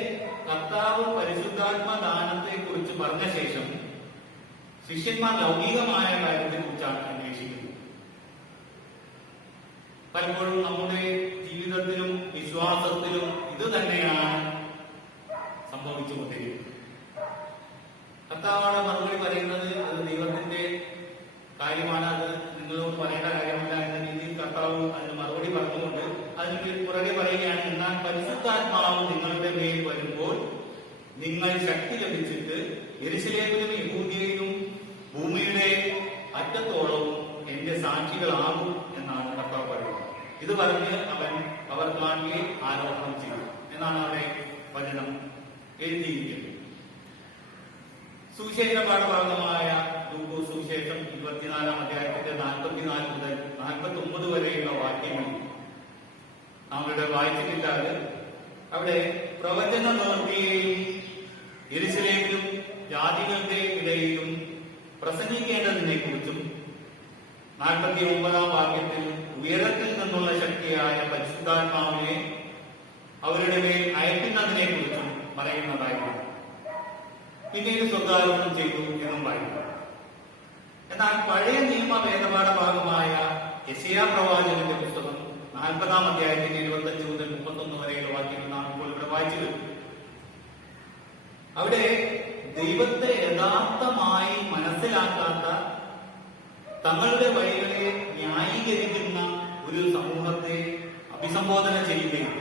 കർത്താവ് പരിശുദ്ധാത്മദാനത്തെ കുറിച്ച് പറഞ്ഞ ശേഷം ശിഷ്യന്മാർ ലൗകികമായ കാര്യത്തെ കുറിച്ചാണ് അന്വേഷിക്കുന്നത്. പലപ്പോഴും നമ്മുടെ ജീവിതത്തിലും വിശ്വാസത്തിലും ഇത് തന്നെയാണ് സംഭവിച്ചുകൊണ്ടിരിക്കുന്നത്. കർത്താവാണ് മറുപടി പറയുന്നത്, അത് ദൈവത്തിന്റെ കാര്യമാണ്, അത് നിങ്ങളോട് പറയേണ്ട കാര്യമല്ല എന്ന രീതിയിൽ കർത്താവ് അതിന് മറുപടി പറഞ്ഞുകൊണ്ട് അതിന് പുറകെ പറയുകയാണ്, എന്നാൽ പരിശുദ്ധാത്മാവ് നിങ്ങളുടെ മേൽ വരുമ്പോൾ നിങ്ങൾ ശക്തി ലഭിച്ചിട്ട് യെരൂശലേമിലും യഹൂദയിലും ഭൂമിയുടെ അറ്റത്തോളവും എന്റെ സാക്ഷികളാകും എന്നാണ് കർത്താവ് പറയുന്നത്. ഇത് പറഞ്ഞ് അവർ കാണിയെ ആരോപണം ചെയ്തു എന്നാണ് അവിടെ വചനം എഴുതിയിരിക്കുന്നത്. സുവിശേഷ പാഠഭാഗമായ ലൂക്കോസ് സുവിശേഷം 24-ാം അധ്യായത്തിന്റെ 44 മുതൽ 49 വരെയുള്ള വാക്യങ്ങളിൽ നാം ഇവിടെ വായിച്ചിട്ടില്ലാതെ അവിടെ പ്രവചന നിവൃത്തിയെയും യെരൂശലേമിലും ജാതികളുടെ ഇടയിലും പ്രസംഗിക്കേണ്ടതിനെ കുറിച്ചും 49-ാം വാക്യത്തിൽ ഉയരത്തിൽ നിന്നുള്ള ശക്തിയായ പരിശുദ്ധാത്മാവിനെ അവരുടെ മേൽ അയക്കുന്നതിനെ കുറിച്ചും പറയുന്നതായിരുന്നു. പിന്നീട് സ്വർഗാരോഹണം ചെയ്തു എന്നും പറയുന്നു. എന്നാൽ പഴയ നിയമ വേദപാഠ ഭാഗമായ യെശയ്യാ പ്രവാചകന്റെ പുസ്തകം 40-ാം അധ്യായത്തിന്റെ 25 മുതൽ 31 വരെയുള്ള വാക്യങ്ങൾ നാം ഇപ്പോൾ ഇവിടെ വായിച്ചു. അവിടെ ദൈവത്തെ യഥാർത്ഥമായി മനസ്സിലാക്കാത്ത, തങ്ങളുടെ വഴികളെ ന്യായീകരിക്കുന്ന ഒരു സമൂഹത്തെ അഭിസംബോധന ചെയ്യുകയും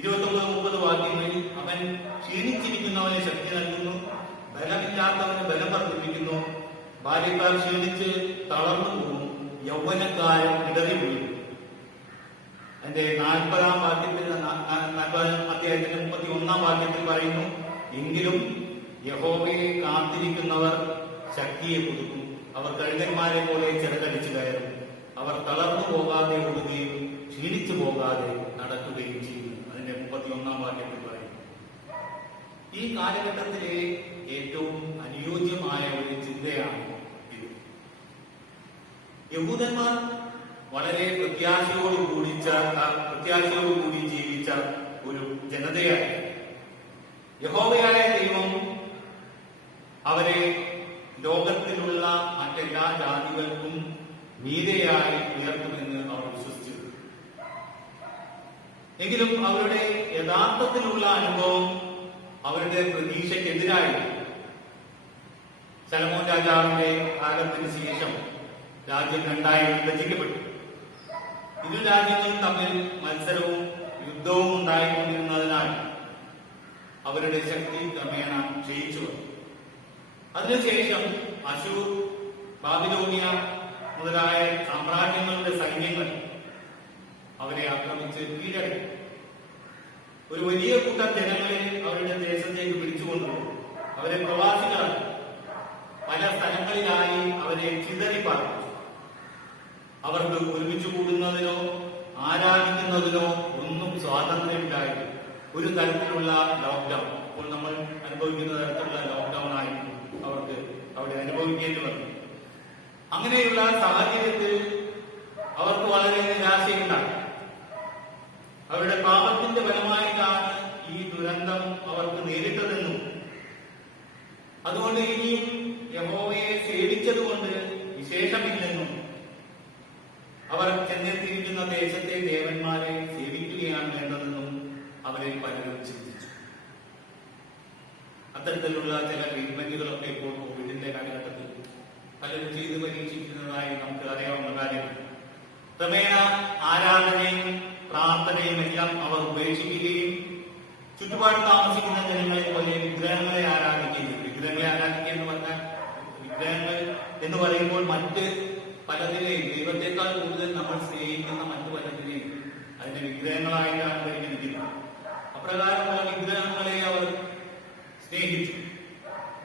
29-30 വാക്യങ്ങളിൽ അവൻ ക്ഷീണിച്ചിരിക്കുന്നവന് ശക്തി നൽകുന്നു, ബലമില്ലാത്തവന് ബലം വർദ്ധിപ്പിക്കുന്നു, ബാല്യക്കാർ ക്ഷീണിച്ച് തളർന്നു പോകും, യൗവനക്കാരൻ ഇടറി വീഴും. അതിന്റെ 40-ാം വാക്യത്തിൽ 40-ാം അധ്യായത്തിന്റെ 31-ാം വാക്യത്തിൽ പറയുന്നു, എങ്കിലും യഹോവയെ കാത്തിരിക്കുന്നവർ ശക്തിയെ പുതുക്കും, അവർ കഴുകന്മാരെ പോലെ ചിറകടിച്ചു കയറും, അവർ തളർന്നു പോകാതെ ഓടുകയും ക്ഷീണിച്ചു പോകാതെ നടക്കുകയും ചെയ്യും. അതിന്റെ 31-ാം വാക്യത്തിൽ പറയും. ഈ കാലഘട്ടത്തിലെ ഏറ്റവും അനുയോജ്യമായ ഒരു ചിന്തയാണ് ഇത്. യഹൂദന്മാർ വളരെ പ്രത്യാശയോടുകൂടി ജീവിച്ച ഒരു ജനതയായി. യഹോവയായ ദൈവം അവരെ ലോകത്തിലുള്ള മറ്റെല്ലാ ജാതികൾക്കും മീതെയായി ഉയർത്തുമെന്ന് അവർ വിശ്വസിച്ചു. എങ്കിലും അവരുടെ യഥാർത്ഥത്തിലുള്ള അനുഭവം അവരുടെ പ്രതീക്ഷയ്ക്കെതിരായി. ശലോമോൻ രാജാവിന്റെ കാലത്തിന് ശേഷം രാജ്യം 2 വിഭജിക്കപ്പെട്ടു. ഇരു രാജ്യങ്ങളും തമ്മിൽ മത്സരവും യുദ്ധവും ഉണ്ടായിക്കൊണ്ടിരുന്നതിനാൽ അവരുടെ ശക്തി ക്രമേണ ക്ഷയിച്ചു. അതിനുശേഷം അശൂർ, ബാബിലോണിയ മുതലായ സാമ്രാജ്യങ്ങളുടെ സൈന്യങ്ങൾ അവരെ ആക്രമിച്ച് കീഴടക്കി. ഒരു വലിയ കൂട്ടം ജനങ്ങളെ അവരുടെ ദേശത്തേക്ക് പിടിച്ചുകൊണ്ടുപോയി. അവരെ പ്രവാസികളായി പല സ്ഥലങ്ങളിലായി അവരെ ചിതറിപ്പാർപ്പിച്ചു. അവർക്ക് ഒരുമിച്ച് കൂടുന്നതിനോ ആരാധിക്കുന്നതിനോ ഒന്നും സ്വാതന്ത്ര്യമില്ലായിരുന്നു. ഒരു തരത്തിലുള്ള ലോക്ക്ഡൌൺ, ഇപ്പോൾ നമ്മൾ അനുഭവിക്കുന്ന തരത്തിലുള്ള ലോക്ക്ഡൌൺ ആയിരുന്നു അവർക്ക് അവിടെ അനുഭവിക്കേണ്ടി വന്നു. അങ്ങനെയുള്ള സാഹചര്യത്തിൽ അവർക്ക് വളരെ നിരാശയുണ്ടായി. അവരുടെ പാപത്തിന്റെ ഫലമായിട്ടാണ് ഈ ദുരന്തം അവർക്ക് നേരിട്ടതെന്നും അതുകൊണ്ട് ഇനിയും യഹോവയെ സേവിച്ചതുകൊണ്ട് വിശേഷമില്ലെന്നും അവർ ചെന്നെത്തിയിരിക്കുന്ന ദേശത്തെ ദേവന്മാരെ സേവിക്കുകയാണ് വേണ്ടതെന്നും അവരെ പലരും ചിന്തിച്ചു. അത്തരത്തിലുള്ള ചില ട്രീറ്റ്മെന്റുകളൊക്കെ ഇപ്പോൾ കോവിഡിന്റെ കാലഘട്ടത്തിൽ പലരും ചെയ്ത് പരീക്ഷിക്കുന്നതായി നമുക്ക് അറിയാവുന്ന കാര്യമാണ്. ക്രമേണ ആരാധനയും പ്രാർത്ഥനയും എല്ലാം അവർ ഉപേക്ഷിക്കുകയും ചുറ്റുപാട് താമസിക്കുന്ന ജനങ്ങളെ പോലെ വിഗ്രഹങ്ങളെ ആരാധിക്കുകയും, വിഗ്രഹങ്ങളെ ആരാധിക്കുക എന്ന് പറഞ്ഞാൽ വിഗ്രഹങ്ങൾ എന്ന് പറയുമ്പോൾ മറ്റ് പലതിനെയും ദൈവത്തെക്കാൾ കൂടുതൽ നമ്മൾ സ്നേഹിക്കുന്ന മറ്റു പലതിനെയും അതിന്റെ വിഗ്രഹങ്ങളായിട്ടാണ് പരിഗണിക്കുന്നത്. അപ്രകാരമുള്ള വിഗ്രഹങ്ങളെ അവർ സ്നേഹിച്ചു.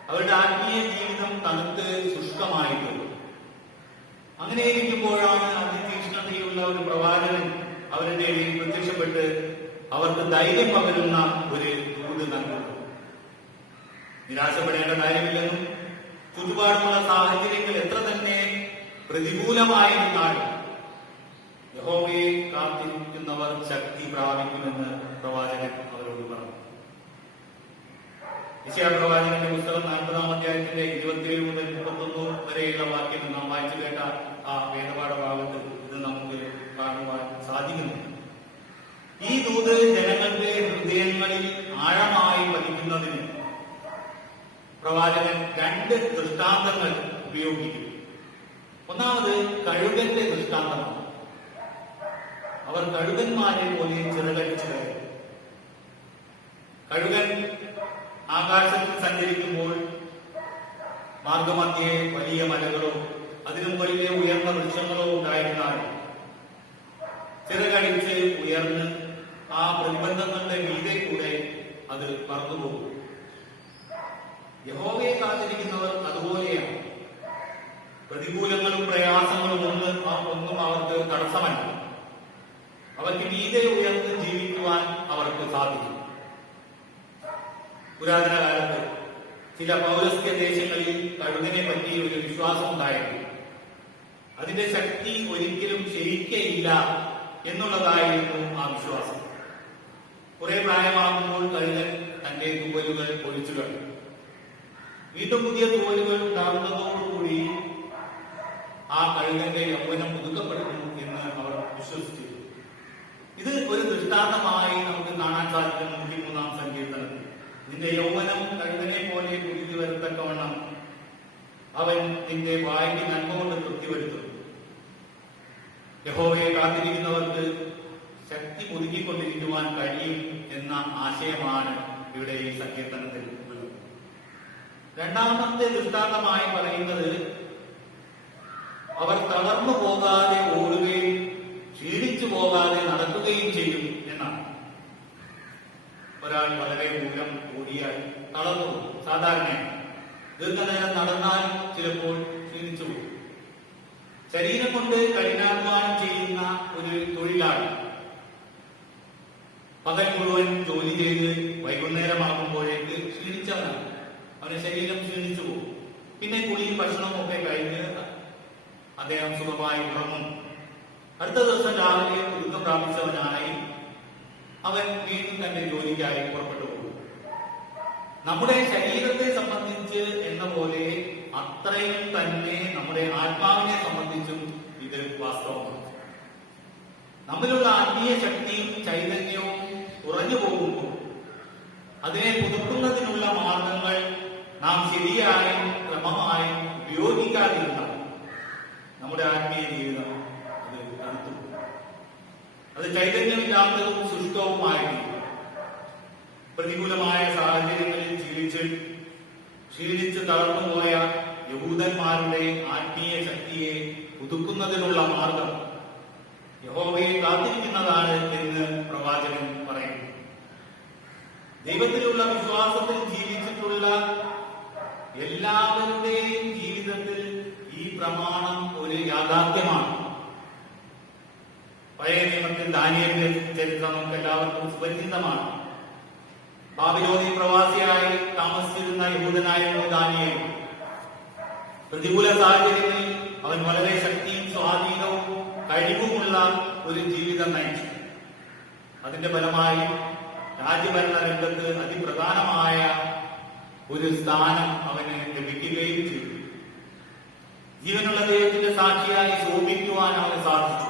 അവരുടെ ആത്മീയ ജീവിതം തണുത്ത് ശുഷ്കമായിട്ടുള്ളൂ. അങ്ങനെ ഇരിക്കുമ്പോഴാണ് അതിതീക്ഷ്ണതയുള്ള ഒരു പ്രവാചകൻ അവരുടെ ഇടയിൽ പ്രത്യക്ഷപ്പെട്ട് അവർക്ക് ധൈര്യം പകരുന്ന ഒരു ദൂത് നൽകുന്നു. നിരാശപ്പെടേണ്ട കാര്യമില്ലെന്നും ചുറ്റുപാടുമുള്ള സാഹചര്യങ്ങൾ എത്ര തന്നെ പ്രതികൂലമായിരുന്നാലും യഹോവയെ കാത്തിരിക്കുന്നവർ ശക്തി പ്രാപിക്കുമെന്ന് പ്രവാചകൻ അവരോട് പറഞ്ഞു. യെശയ്യാ-പ്രവാചകന്റെ പുസ്തകം 40-ാം അധ്യായത്തിന്റെ 27 മുതൽ 31 വരെയുള്ള വാക്യം നാം വായിച്ചു കേട്ട ആ വേദപാഠ ഭാഗത്ത് ഇത് നമുക്ക് കാണുവാൻ സാധിക്കുന്നുണ്ട്. ഈ ദൂത് ജനങ്ങളുടെ ഹൃദയങ്ങളിൽ ആഴമായി പതിക്കുന്നതിന് പ്രവാചകൻ 2 ദൃഷ്ടാന്തങ്ങൾ ഉപയോഗിക്കും. ഒന്നാമത് കഴുകന്റെ ദൃഷ്ടാന്തമാണ്. അവർ കഴുകന്മാരെ പോലെ ചിറകടിച്ചു കയറി. കഴുകൻ ആകാശത്തിൽ സഞ്ചരിക്കുമ്പോൾ മാർഗമധ്യേ വലിയ മലകളോ അതിനും വലിയ ഉയർന്ന വൃക്ഷങ്ങളോ ഉണ്ടായിരുന്നാൽ ചിറകടിച്ച് ഉയർന്ന് ആ പ്രതിബന്ധങ്ങളുടെ മീതെ കൂടെ അത് പറന്നുപോകും. യഹോവയെ കാത്തിരിക്കുന്നവർ അതുപോലെയാണ്. പ്രതികൂലങ്ങളും പ്രയാസങ്ങളും ഒന്നും അവർക്ക് തടസ്സമല്ല. അവർക്ക് മീതെ ഉയർന്ന് ജീവിക്കുവാൻ അവർക്ക് സാധിക്കും. പുരാതന കാലത്ത് ചില പൗരസ്ത്യ ദേശങ്ങളിൽ കഴുകനെ പറ്റി ഒരു വിശ്വാസം ഉണ്ടായിരുന്നു. അതിന്റെ ശക്തി ഒരിക്കലും ശരിക്കയില്ല എന്നുള്ളതായിരുന്നു ആ വിശ്വാസം. കുറെ പ്രായമാകുമ്പോൾ കഴുകൻ തന്റെ തൂവലുകൾ പൊഴിച്ചു കളയും. വീണ്ടും പുതിയ തൂവലുകൾ ഉണ്ടാകുന്നതോടുകൂടി ആ കഴുകന്റെ യൗവനം പുതുക്കപ്പെടുന്നു എന്ന് അവർ വിശ്വസിച്ചു. ഇത് ഒരു ദൃഷ്ടാന്തമായി നമുക്ക് കാണാൻ സാധിക്കും 103-ാം സങ്കീർത്തനത്തിൽ. നിന്റെ യൗവനം കഴുകനെ പോലെ പുതുക്കി വരത്തക്കവണ്ണം അവൻ നിന്റെ വായ്ക്ക് നന്മ കൊണ്ട് തൃപ്തി വരുത്തും. യഹോവയെ കാത്തിരിക്കുന്നവർക്ക് ശക്തി പുതുക്കിക്കൊണ്ടിരിക്കുവാൻ കഴിയും എന്ന ആശയമാണ് ഇവിടെ ഈ സങ്കീർത്തനത്തിൽ ഉള്ളത്. രണ്ടാമത്തെ ദൃഷ്ടാന്തമായി പറയുന്നത് അവർ തളർന്നു പോകാതെ ഓടുകയും ക്ഷീണിച്ചു പോകാതെ നടക്കുകയും ചെയ്യും എന്നാണ്. ഒരാൾ വളരെ ദൂരം ഓടിയാൽ തളർന്നു പോകും. സാധാരണ ദീർഘനേരം നടന്നാലും ചിലപ്പോൾ ക്ഷീണിച്ചു പോകും. ശരീരം കൊണ്ട് കഠിനാധ്വാനം ചെയ്യുന്ന ഒരു തൊഴിലാളി പകൽ മുഴുവൻ ജോലി ചെയ്ത് വൈകുന്നേരമാകുമ്പോഴേക്ക് ക്ഷീണിച്ചവനാണ്. അവന്റെ ശരീരം ക്ഷീണിച്ചു പോകും. പിന്നെ കുളിയും ഭക്ഷണവും ഒക്കെ കഴിഞ്ഞ് അദ്ദേഹം സുഖമായി ഉറങ്ങും. അടുത്ത ദിവസം രാവിലെ പുതുക്കം പ്രാപിച്ചവനായി അവൻ വീണ്ടും തന്റെ ജോലിക്കായി പുറപ്പെട്ടു പോകും. നമ്മുടെ ശരീരത്തെ സംബന്ധിച്ച് എന്ന പോലെ അത്രയും തന്നെ നമ്മുടെ ആത്മാവിനെ സംബന്ധിച്ചും ഇത് വാസ്തവമാണ്. നമ്മിലുള്ള ആത്മീയ ശക്തിയും ചൈതന്യവും കുറഞ്ഞു പോകുമ്പോൾ അതിനെ പുതുക്കുന്നതിനുള്ള മാർഗങ്ങൾ നാം ശരിയായും ക്രമമായും ഉപയോഗിക്കാതിരുന്നാൽ നമ്മുടെ ആത്മീയ ജീവിതം അത് തണുത്തു. അത് ചൈതന്യമില്ലാത്തതും ശുഷ്കവുമായിട്ടില്ല. പ്രതികൂലമായ സാഹചര്യങ്ങളിൽ ക്ഷീണിച്ച് തളർന്നുപോയ യഹൂദന്മാരുടെ ആത്മീയ ശക്തിയെ പുതുക്കുന്നതിനുള്ള മാർഗം യഹോവയെ കാത്തിരിക്കുന്നതാണ് എന്ന് പ്രവാചകൻ പറയുന്നു. ദൈവത്തിലുള്ള വിശ്വാസത്തിൽ ജീവിച്ചിട്ടുള്ള എല്ലാവരുടെയും ജീവിതത്തിൽ ഈ പ്രമാണം ഒരു യാഥാർത്ഥ്യമാണ്. പഴയ നിയമത്തിൽ ദാനിയേലിന്റെ ചരിത്രം നമുക്ക് എല്ലാവർക്കും സുപരിചിതമാണ്. ബാബിലോണിൽ പ്രവാസിയായി താമസിച്ചിരുന്ന യഹൂദനായിരുന്നു ദാനിയേൽ. പ്രതികൂല സാഹചര്യങ്ങളിൽ അവൻ വളരെ ശക്തിയും സ്വാധീനവും കഴിവുമുള്ള ഒരു ജീവിതം നയിച്ചു. അതിന്റെ ഫലമായി രാജ്യഭരണ രംഗത്ത് അതിപ്രധാനമായ ഒരു സ്ഥാനം അവന് ലഭിക്കുകയും ചെയ്തു. ജീവനുള്ള ദൈവത്തിന്റെ സാക്ഷിയായി ശോഭിക്കുവാൻ അവന് സാധിച്ചു.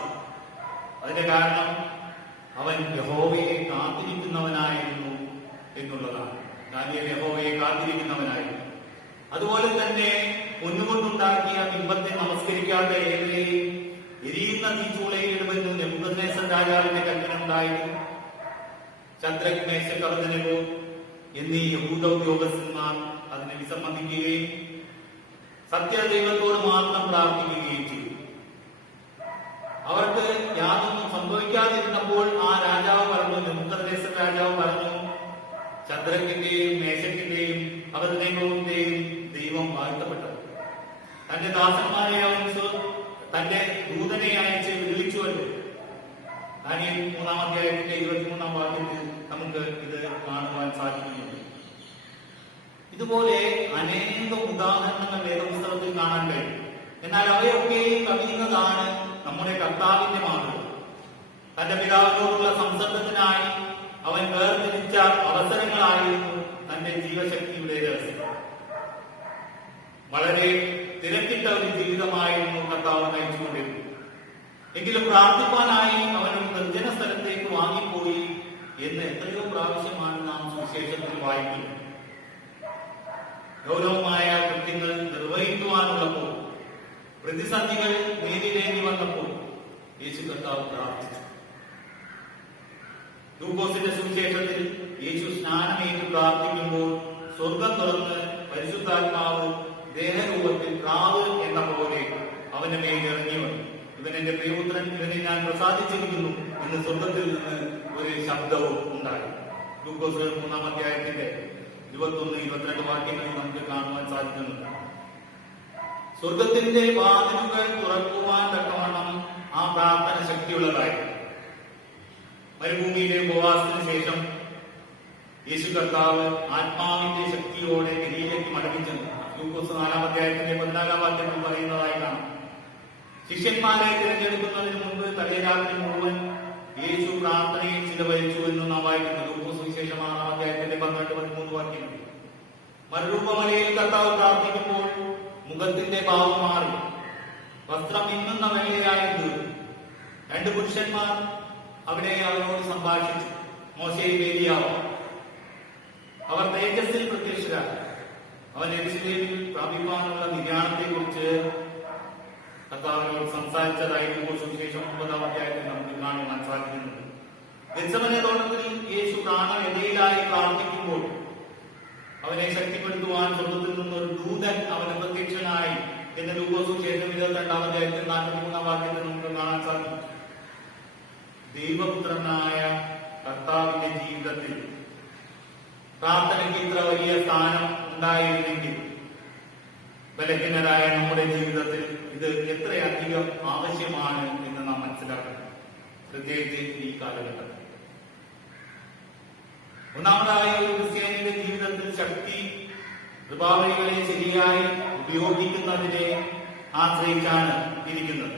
അതിന്റെ കാരണം അവൻ യഹോവയെ കാത്തിരിക്കുന്നവനായിരുന്നു എന്നുള്ളതാണ്. ദാനിയേൽ യഹോവയെ കാത്തിരിക്കുന്നവനായിരുന്നു. അതുപോലെ തന്നെ പൊന്നുകൊണ്ടുണ്ടാക്കിയ ബിംബത്തെ നമസ്കരിക്കാത്ത ഏവരെയും എരിയുന്ന തീച്ചൂളയിൽ ഇടുമെന്ന് നെബൂഖദ്നേസർ രാജാവിന്റെ കൽപ്പന ഉണ്ടായിരുന്നു. ശദ്രക്, മേശക്, അബേദ്നെഗോ എന്നീ യഹൂദ ഉദ്യോഗസ്ഥന്മാർ അതിനെ വിസമ്മതിക്കുകയും സത്യദൈവത്തോട് മാത്രം പ്രാർത്ഥിക്കുകയും ചെയ്തു. അവർക്ക് യാതൊന്നും സംഭവിക്കാതിരുന്നപ്പോൾ ആ രാജാവ് പറഞ്ഞു, നെബൂഖദ്നേസർ രാജാവ് പറഞ്ഞു, ശദ്രക്കിന്റെയും മേശക്കിന്റെയും അബേദ്നെഗോവിന്റെയും ദൈവം വാഴ്ത്തപ്പെട്ടത്. തന്റെ ദാസന്മാരെ അവൻ തന്റെ ദൂതനെ അയച്ച് വിളിച്ചുവല്ലോ. ദാനിയേൽ 3-ാം അധ്യായത്തിന്റെ 23-ാം വാക്യത്തിൽ നമുക്ക് ഇത് കാണുവാൻ സാധിക്കുന്നുണ്ട്. ഇതുപോലെ അനേക ഉദാഹരണങ്ങൾ വേദപുസ്തകത്തിൽ കാണാൻ കഴിയും. എന്നാൽ അവയൊക്കെയും കവിയുന്നതാണ് നമ്മുടെ കർത്താവിന്റെ മാതൃക. തന്റെ പിതാവിനോടുള്ള സംസർഗത്തിനായി അവൻ വേർതിരിച്ച അവസരങ്ങളായിരുന്നു തന്റെ ജീവശക്തിയുടെ രഹസ്യം. വളരെ തിരക്കിട്ട ഒരു ജീവിതമായിരുന്നു കർത്താവ് നയിച്ചുകൊണ്ടിരുന്നത്. എങ്കിലും പ്രാർത്ഥിപ്പാനായി അവനൊരു നിർജ്ജന സ്ഥലത്തേക്ക് വാങ്ങിപ്പോയി എന്ന് എത്രയോ പ്രാവശ്യമാണ് നാം സുവിശേഷത്തിൽ വായിക്കുന്നത്. ഗൗരവമായ കൃത്യങ്ങൾ നിർവഹിക്കുവാനുള്ളപ്പോൾ, പ്രതിസന്ധികൾ നേരിടേണ്ടി വന്നപ്പോൾ യേശു കർത്താവ് പ്രാർത്ഥിച്ചു. ലൂക്കോസിന്റെ സുവിശേഷത്തിൽ യേശു സ്നാനമേറ്റ് പ്രാർത്ഥിക്കുമ്പോൾ സ്വർഗം തുറന്ന് പരിശുദ്ധാത്മാവ് ദേഹരൂപത്തിൽ പ്രാവ് എന്ന പോലെ അവന്റെ മേൽ ഇറങ്ങി വന്നു. ഇവൻ എന്റെ പ്രിയപുത്രൻ, ഇവനെ ഞാൻ പ്രസാദിച്ചിരിക്കുന്നു എന്ന് സ്വർഗത്തിൽ നിന്ന് ഒരു ശബ്ദവും ഉണ്ടായി. ലൂക്കോസ് 3-ാം അധ്യായത്തിന്റെ 21-22 വാക്യങ്ങളിൽ നമുക്ക് കാണുവാൻ സാധിക്കുന്നുണ്ട്. സ്വർഗത്തിന്റെ വാതിലുകൾ തുറക്കുവാൻ തക്കവണ്ണം ആ പ്രാർത്ഥന ശക്തിയുള്ളതായി. മരുഭൂമിയിലെ ഉപവാസത്തിന് ശേഷം യേശു കർത്താവ് ആത്മാവിന്റെ ശക്തിയോടെ ഗലീലയ്ക്ക് മടങ്ങിച്ചെന്നു. ലൂക്കോസ് 4-ാം അധ്യായത്തിന്റെ 14-ാം വാക്യത്തിൽ പറയുന്നതായി കാണാം. ശിഷ്യന്മാരെ തിരഞ്ഞെടുക്കുന്നതിന് മുമ്പ് തലേരാത്രി മുഴുവൻ യേശു പ്രാർത്ഥനയിൽ ചിലവഴിച്ചു എന്ന് നാം വായിക്കുന്നു. ലൂക്കോസ് വിശേഷം 6-ാം അധ്യായത്തിന്റെ 12-13 വാക്യങ്ങൾ. മരുഭൂമലയിൽ കർത്താവ് പ്രാർത്ഥിക്കുമ്പോൾ മുഖത്തിന്റെ ഭാവം മാറി, വസ്ത്രം മിന്നുന്ന വെള്ളയായി തീർന്നു. 2 പുരുഷന്മാർ അവിടെ അവനോട് സംഭാഷിച്ചു, മോശെയും ഏലിയാവും. അവർ തേജസ്സിൽ പ്രത്യക്ഷരായി. അവൻ യെരൂശലേമിൽ പ്രാപിപ്പാനുള്ള നിര്യാണത്തെ കുറിച്ച് കർത്താവിനോട് സംസാരിച്ചതായി സുവിശേഷം 9-ാം അധ്യായത്തിൽ നമുക്ക് കാണുവാൻ സാധിക്കുന്നുണ്ട്. ഗെത്സമനെ തോട്ടത്തിൽ യേശു പ്രാണവ്യതയിലായി പ്രാർത്ഥിക്കുമ്പോൾ അവനെ ശക്തിപ്പെടുത്തുവാൻ സ്വർഗ്ഗത്തിൽ നിന്നൊരു ദൂതൻ അവന് പ്രത്യക്ഷനായി എന്ന് ലൂക്കോസ് സുവിശേഷം 22-ാം അധ്യായത്തിൽ 43-ാം വാക്യത്തിൽ നമുക്ക് കാണാൻ സാധിക്കും. ദൈവപുത്രനായ കർത്താവിന്റെ ജീവിതത്തിൽ പ്രാർത്ഥനയ്ക്ക് ഇത്ര വലിയ സ്ഥാനം ഉണ്ടായിരുന്നെങ്കിൽ ബലഹീനരായ നമ്മുടെ ജീവിതത്തിൽ ഇത് എത്രയധികം ആവശ്യമാണ് എന്ന് നാം മനസ്സിലാക്കണം, പ്രത്യേകിച്ച് ഈ കാലഘട്ടത്തിൽ. ഒന്നാമതായി ഒരു ക്രിസ്ത്യാനിയുടെ ജീവിതത്തിൽ ശക്തി കൃപാവലികളെ ശരിയായി ഉപയോഗിക്കുന്നതിനെ ആശ്രയിച്ചാണ് ഇരിക്കുന്നത്.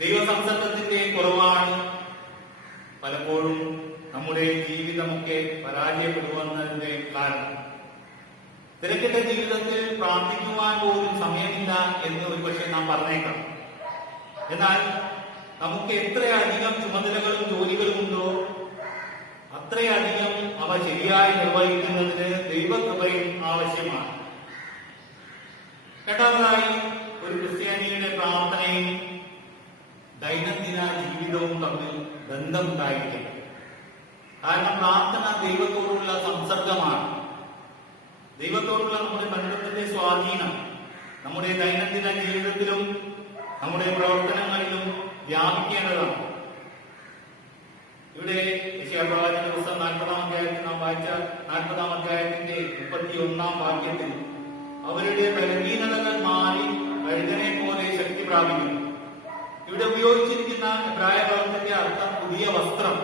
ദൈവസംസർഗത്തിന്റെ കുറവാണ് പലപ്പോഴും നമ്മുടെ ജീവിതമൊക്കെ പരാജയപ്പെടുവന്നതിന്റെ കാരണം. തിരക്കിട്ട ജീവിതത്തിൽ പ്രാർത്ഥിക്കുവാൻ പോലും സമയമില്ല എന്ന് ഒരുപക്ഷെ നാം പറഞ്ഞേക്കാം. എന്നാൽ നമുക്ക് എത്രയധികം ചുമതലകളും ജോലികളും ഉണ്ടോ അത്രയധികം അവ ശരിയായി നിർവഹിക്കുന്നതിന് ദൈവകൃപയും ആവശ്യമാണ്. രണ്ടാമതായി ഒരു ക്രിസ്ത്യാനിയുടെ പ്രാർത്ഥനയും ദൈനംദിന ജീവിതവും തമ്മിൽ ബന്ധമുണ്ടായിരിക്കണം. കാരണം പ്രാർത്ഥന ദൈവത്തോടുള്ള സംസർഗമാണ്. ദൈവത്തോടുള്ള നമ്മുടെ ബന്ധത്തിന്റെ സ്വാധീനം നമ്മുടെ ദൈനംദിന ജീവിതത്തിലും നമ്മുടെ പ്രവർത്തനങ്ങളിലും വ്യാപിക്കേണ്ടതാണ്. ഇവിടെ യെശയ്യാപ്രവാചകന്റെ പുസ്തകം 40-ാം അധ്യായത്തിൽ നാം വായിച്ച 40-ാം അധ്യായത്തിന്റെ 31-ാം വാക്യത്തിൽ അവരുടെ ബലഹീനതകൾ മാറി കഴുകനെ പോലെ ശക്തി പ്രാപിക്കുന്നു. ഇവിടെ ഉപയോഗിച്ചിരിക്കുന്ന എബ്രായ പദത്തിന്റെ അർത്ഥം പുതിയ വസ്ത്രം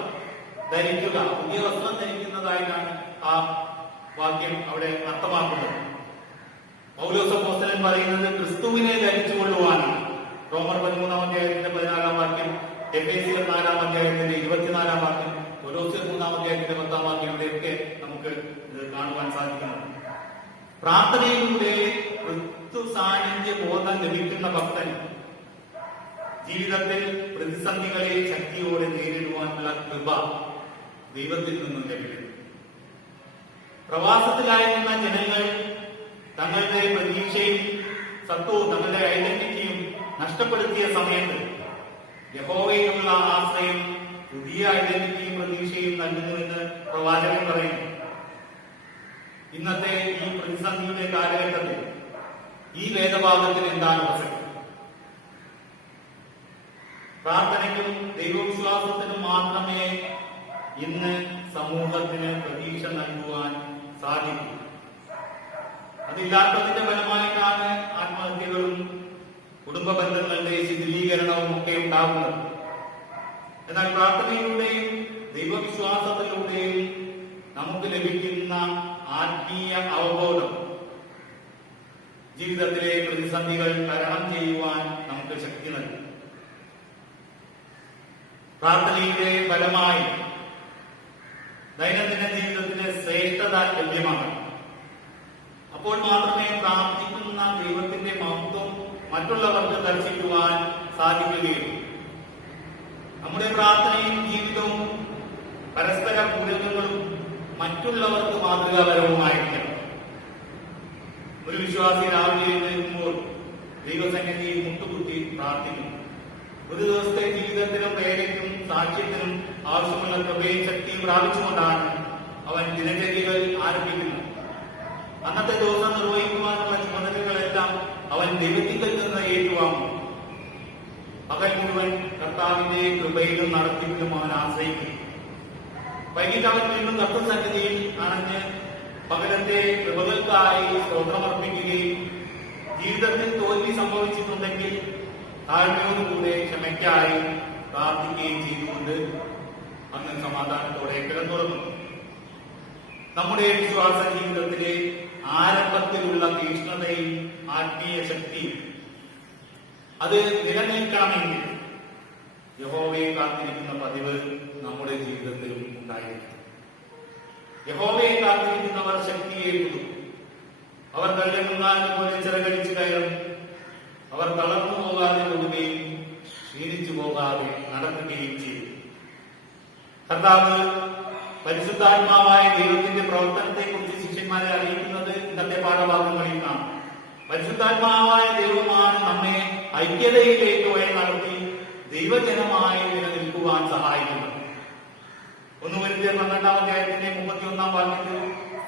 ധരിക്കുക, പുതിയ വസ്ത്രം ധരിക്കുന്നതായിട്ടാണ് ആ വാക്യം അവിടെ അർത്ഥമാക്കുന്നത്. പൗലോസ് അപ്പോസ്തലൻ പറയുന്നത് ക്രിസ്തുവിനെ ധരിച്ചുകൊള്ളുവാനാണ്. റോമർ 13-ാം അധ്യായത്തിന്റെ 14-ാം വാക്യം, എഫേസ്യർ 4-ാം അധ്യായത്തിന്റെ 24-ാം വാക്യം, കൊലോസ്യർ 3-ാം അധ്യായത്തിന്റെ 10-ാം വാക്യം ഇവിടെയൊക്കെ നമുക്ക് ഇത് കാണുവാൻ സാധിക്കുന്നത്. പ്രാർത്ഥനയിലൂടെ ക്രിസ്തു സാന്നിധ്യ ബോധം ലഭിക്കുന്ന ഭക്തൻ ജീവിതത്തിൽ പ്രതിസന്ധികളെ ശക്തിയോടെ നേരിടുവാനുള്ള കൃപ ദൈവത്തിൽ നിന്നും ലഭിക്കുന്നു. പ്രവാസത്തിലായിരുന്ന ജനങ്ങൾ തങ്ങളുടെ പ്രതീക്ഷയും സത്വവും തങ്ങളുടെ ഐഡന്റിറ്റിയും നഷ്ടപ്പെടുത്തിയ സമയത്ത് യഹോവയിലുള്ള ആശ്രയം പുതിയ ഐഡന്റിറ്റിയും പ്രതീക്ഷയും നൽകുന്നുവെന്ന് പ്രവാചകൻ പറയുന്നു. ഇന്നത്തെ ഈ പ്രതിസന്ധിയുടെ കാലഘട്ടത്തിൽ ഈ വേദഭാഗത്തിൽ എന്താണ് പ്രസക്തി? പ്രാർത്ഥനയ്ക്കും ദൈവവിശ്വാസത്തിനും മാത്രമേ ഇന്ന് സമൂഹത്തിന് പ്രതീക്ഷ നൽകുവാൻ സാധിക്കൂ. അതില്ലാത്തതിന്റെ ഫലമായിട്ടാണ് ആത്മഹത്യകളും കുടുംബ ബന്ധങ്ങളുടെ ശിഥിലീകരണവും ഒക്കെ ഉണ്ടാകുന്നത്. എന്നാൽ പ്രാർത്ഥനയിലൂടെയും ദൈവവിശ്വാസത്തിലൂടെയും നമുക്ക് ലഭിക്കുന്ന ആത്മീയ അവബോധം ജീവിതത്തിലെ പ്രതിസന്ധികൾ തരണം ചെയ്യുവാൻ നമുക്ക് ശക്തി നൽകും. പ്രാർത്ഥനയുടെ ഫലമായി ദൈനംദിന ജീവിതത്തിന് ശ്രേഷ്ഠത ലഭ്യമാണ്. അപ്പോൾ മാത്രമേ പ്രാർത്ഥിക്കുന്ന ദൈവത്തിന്റെ മഹത്വം മറ്റുള്ളവർക്ക് ദർശിക്കുവാൻ സാധിക്കുകയുള്ളൂ. നമ്മുടെ പ്രാർത്ഥനയും ജീവിതവും പരസ്പര പൂരകങ്ങളും മറ്റുള്ളവർക്ക് മാതൃകാപരവുമായിരിക്കണം. ഒരു വിശ്വാസി രാവിലെ എഴുന്നേൽക്കുമ്പോൾ ദൈവസന്നിധിയിൽ മുട്ടുകുത്തി പ്രാർത്ഥിക്കുന്നു. ഒരു ദിവസത്തെ ജീവിതത്തിനും പ്രേരയ്ക്കും സാക്ഷ്യത്തിനും ആവശ്യമുള്ള കൃപയും ശക്തിയും പ്രാപിച്ചുകൊണ്ടാണ് അവൻ ദിനചര്യകൾ ആരംഭിക്കുന്നത്. അന്നത്തെ ദിവസം നിർവഹിക്കുവാനുള്ള ചുമതലകളെല്ലാം അവൻ ദൈവത്തിൽ നിന്ന് ഏറ്റുവാങ്ങും. പകൽ മുഴുവൻ കർത്താവിന്റെ കൃപയിലും നടത്തിപ്പിലും അവൻ ആശ്രയിക്കും. വൈകിട്ട് അവൻ വീണ്ടും കർത്തൃസന്നിധിയിൽ അണഞ്ഞ് പകലത്തെ കൃപകൾക്കായി സ്തോത്രമർപ്പിക്കുകയും ജീവിതത്തിൽ തോൽവി സംഭവിച്ചിട്ടുണ്ടെങ്കിൽ താഴ്മയോടുകൂടെ ക്ഷമയ്ക്കായി പ്രാർത്ഥിക്കുകയും ചെയ്തുകൊണ്ട് അങ്ങ് സമാധാനത്തോടെ കിടന്നുറങ്ങും. നമ്മുടെ വിശ്വാസ ജീവിതത്തിലെ ആരംഭത്തിലുള്ള തീക്ഷ്ണതയും ആത്മീയ ശക്തിയും അത് നിലനിൽക്കണമെങ്കിൽ യഹോവയെ കാത്തിരിക്കുന്ന പതിവ് നമ്മുടെ ജീവിതത്തിലും ഉണ്ടായിരിക്കും. യഹോവയെ കാത്തിരിക്കുന്നവർ ശക്തിയേൽക്കുന്നു. അവർ കല്ലെങ്ങാനും പോലെ ചിറകടിച്ചു കയറും. അവർ തളർന്നു പോകാതെ ഓടുകയും ക്ഷീണിച്ചു പോകാതെ നടക്കുകയും ചെയ്യും. കർത്താവ് പരിശുദ്ധാത്മാവായ ദൈവത്തിന്റെ പ്രവർത്തനത്തെ കുറിച്ച് ശിഷ്യന്മാരെ അറിയിക്കുന്നത് ഇന്നത്തെ പാഠഭാഗങ്ങളിൽ കാണാം. പരിശുദ്ധാത്മാവായ ദൈവമാണ് നമ്മെ ഐക്യതയിലേക്ക് വഴി നടത്തി ദൈവജനമായി നിലനിൽക്കുവാൻ സഹായിക്കുന്നത്. 1 കൊരിന്ത്യർ 12-ാം അധ്യായത്തിന്റെ 31-ാം വാക്യത്തിൽ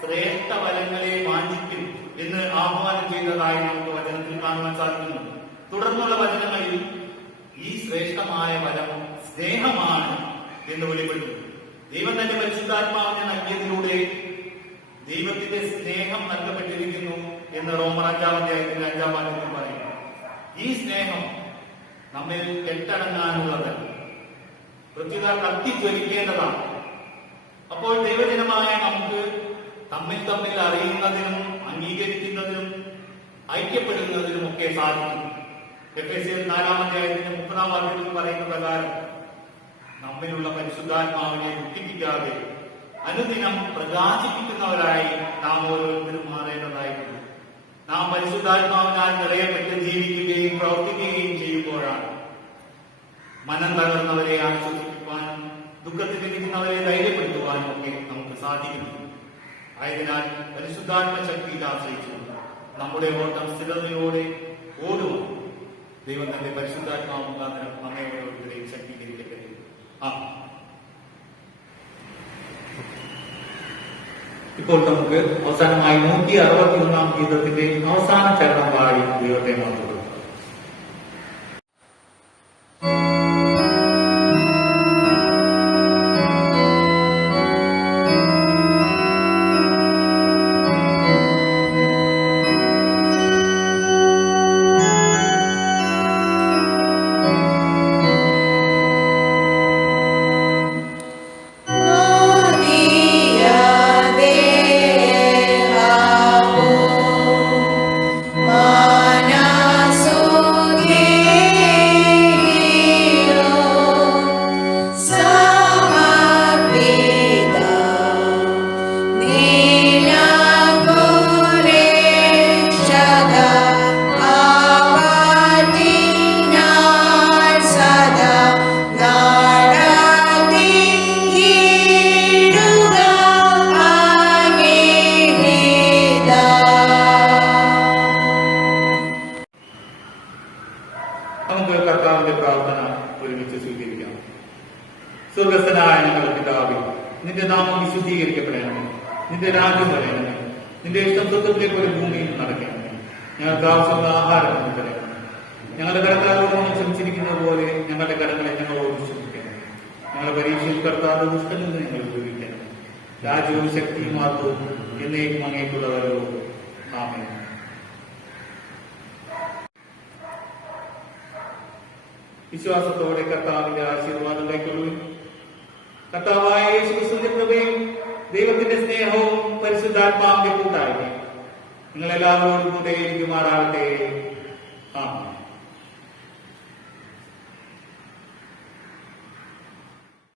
ശ്രേഷ്ഠ ഫലങ്ങളെ വാഞ്ചിക്കും എന്ന് ആഹ്വാനം ചെയ്തതായി നമുക്ക് വചനത്തിൽ കാണുവാൻ സാധിക്കുന്നുണ്ട്. തുടർന്നുള്ള വചനങ്ങളിൽ ഈ ശ്രേഷ്ഠമായ ഫലം സ്നേഹമാണ് എന്ന് വെളിപ്പെടുത്തുന്നു. ദൈവം തന്റെ പരിശുദ്ധാത്മാവിനെ നൽകിയതിലൂടെ ദൈവത്തിന്റെ സ്നേഹം നൽകപ്പെട്ടിരിക്കുന്നു എന്ന് റോമർ 5-ാം അധ്യായത്തിന്റെ 5-ാം വാക്യത്തിൽ പറയുന്നു. ഈ സ്നേഹം നമ്മിൽ കെട്ടടങ്ങാനുള്ളത്, പ്രത്യുത കത്തിജ്വലിക്കേണ്ടതാണ്. അപ്പോൾ ദൈവജനമായ നമുക്ക് തമ്മിൽ അറിയുന്നതിനും അംഗീകരിക്കുന്നതിനും ഐക്യപ്പെടുന്നതിനും ഒക്കെ സാധിക്കും. എഫേസ്യർ 4-ാം അധ്യായത്തിന്റെ 30-ാം വാക്യത്തിൽ പറയുന്ന പ്രകാരം നമ്മിലുള്ള പരിശുദ്ധാത്മാവിനെ ദുഃഖിപ്പിക്കാതെ അനുദിനം പ്രകാശിപ്പിക്കുന്നവരായി നാം ഓരോരുത്തരും മാറേണ്ടതായിട്ടുണ്ട്. നാം പരിശുദ്ധാത്മാവിനാൽ നിറയപ്പെട്ട് ജീവിക്കുകയും പ്രവർത്തിക്കുകയും ചെയ്യുമ്പോഴാണ് മനം തകർന്നവരെ ആശ്വസിപ്പിക്കാനും ദുഃഖത്തിലിരിക്കുന്നവരെ ധൈര്യപ്പെടുത്തുവാനും ഒക്കെ നമുക്ക് സാധിക്കുന്നു. ആയതിനാൽ പരിശുദ്ധാത്മ ശക്തിയിൽ ആശ്രയിച്ചു നമ്മുടെ ഓട്ടം സ്ഥിരതയോടെ ഓടുവാൻ ദൈവം തന്റെ പരിശുദ്ധാത്മാവ് മുഖാന്തരം നമ്മെ ഓരോരുത്തരെ ഇപ്പോൾ നമുക്ക് അവസാനമായി 161 ഗീതത്തിന്റെ അവസാന ചരണം പാടി ദൈവത്തെ മഹത്വപ്പെടുത്താം. നമുക്ക് കർത്താവിന്റെ പ്രാർത്ഥന ഒരുമിച്ച് സ്വീകരിക്കാം. സ്വർഗസ്ഥനായ ഞങ്ങളുടെ പിതാവേ, നിന്റെ നാമം വിശുദ്ധീകരിക്കപ്പെടണമേ. നിന്റെ രാജ്യം വരണമേ. നിന്റെ ഇഷ്ടം സ്വത്വത്തിലെ പോലെ ഭൂമിയിൽ നടക്കണമേ. ഞങ്ങൾക്ക് ആവശ്യമുള്ള ആഹാരം നമുക്ക് തരണമേ. ഞങ്ങളുടെ കടക്കാരോട് നമ്മൾ ക്ഷമിച്ചിരിക്കുന്നത് പോലെ ഞങ്ങളുടെ കടങ്ങളെ ഞങ്ങളോട് ക്ഷമിക്കണം. ഞങ്ങളുടെ പരീക്ഷയിൽ കടത്താതെ ദുഷ്ടനിൽ നിന്ന് ഞങ്ങൾ ഉപയോഗിക്കണം. രാജ്യവും ശക്തിയും മാർഗവും എന്നേക്കും അങ്ങേക്കുള്ളവരോ. ആമേൻ. വിശ്വാസത്തോടെ കർത്താവിന്റെ ആശീർവാദം കൈക്കൊള്ളുവിൻ. കർത്താവായ യേശുക്രിസ്തുവിന്റെ കൃപയും ദൈവത്തിന്റെ സ്നേഹവും പരിശുദ്ധാത്മാവിന്റെ കൂട്ടായ്മയും നിങ്ങൾ എല്ലാവരോടും കൂടെ ഇരിക്കുമാറാകട്ടെ. ആമേൻ.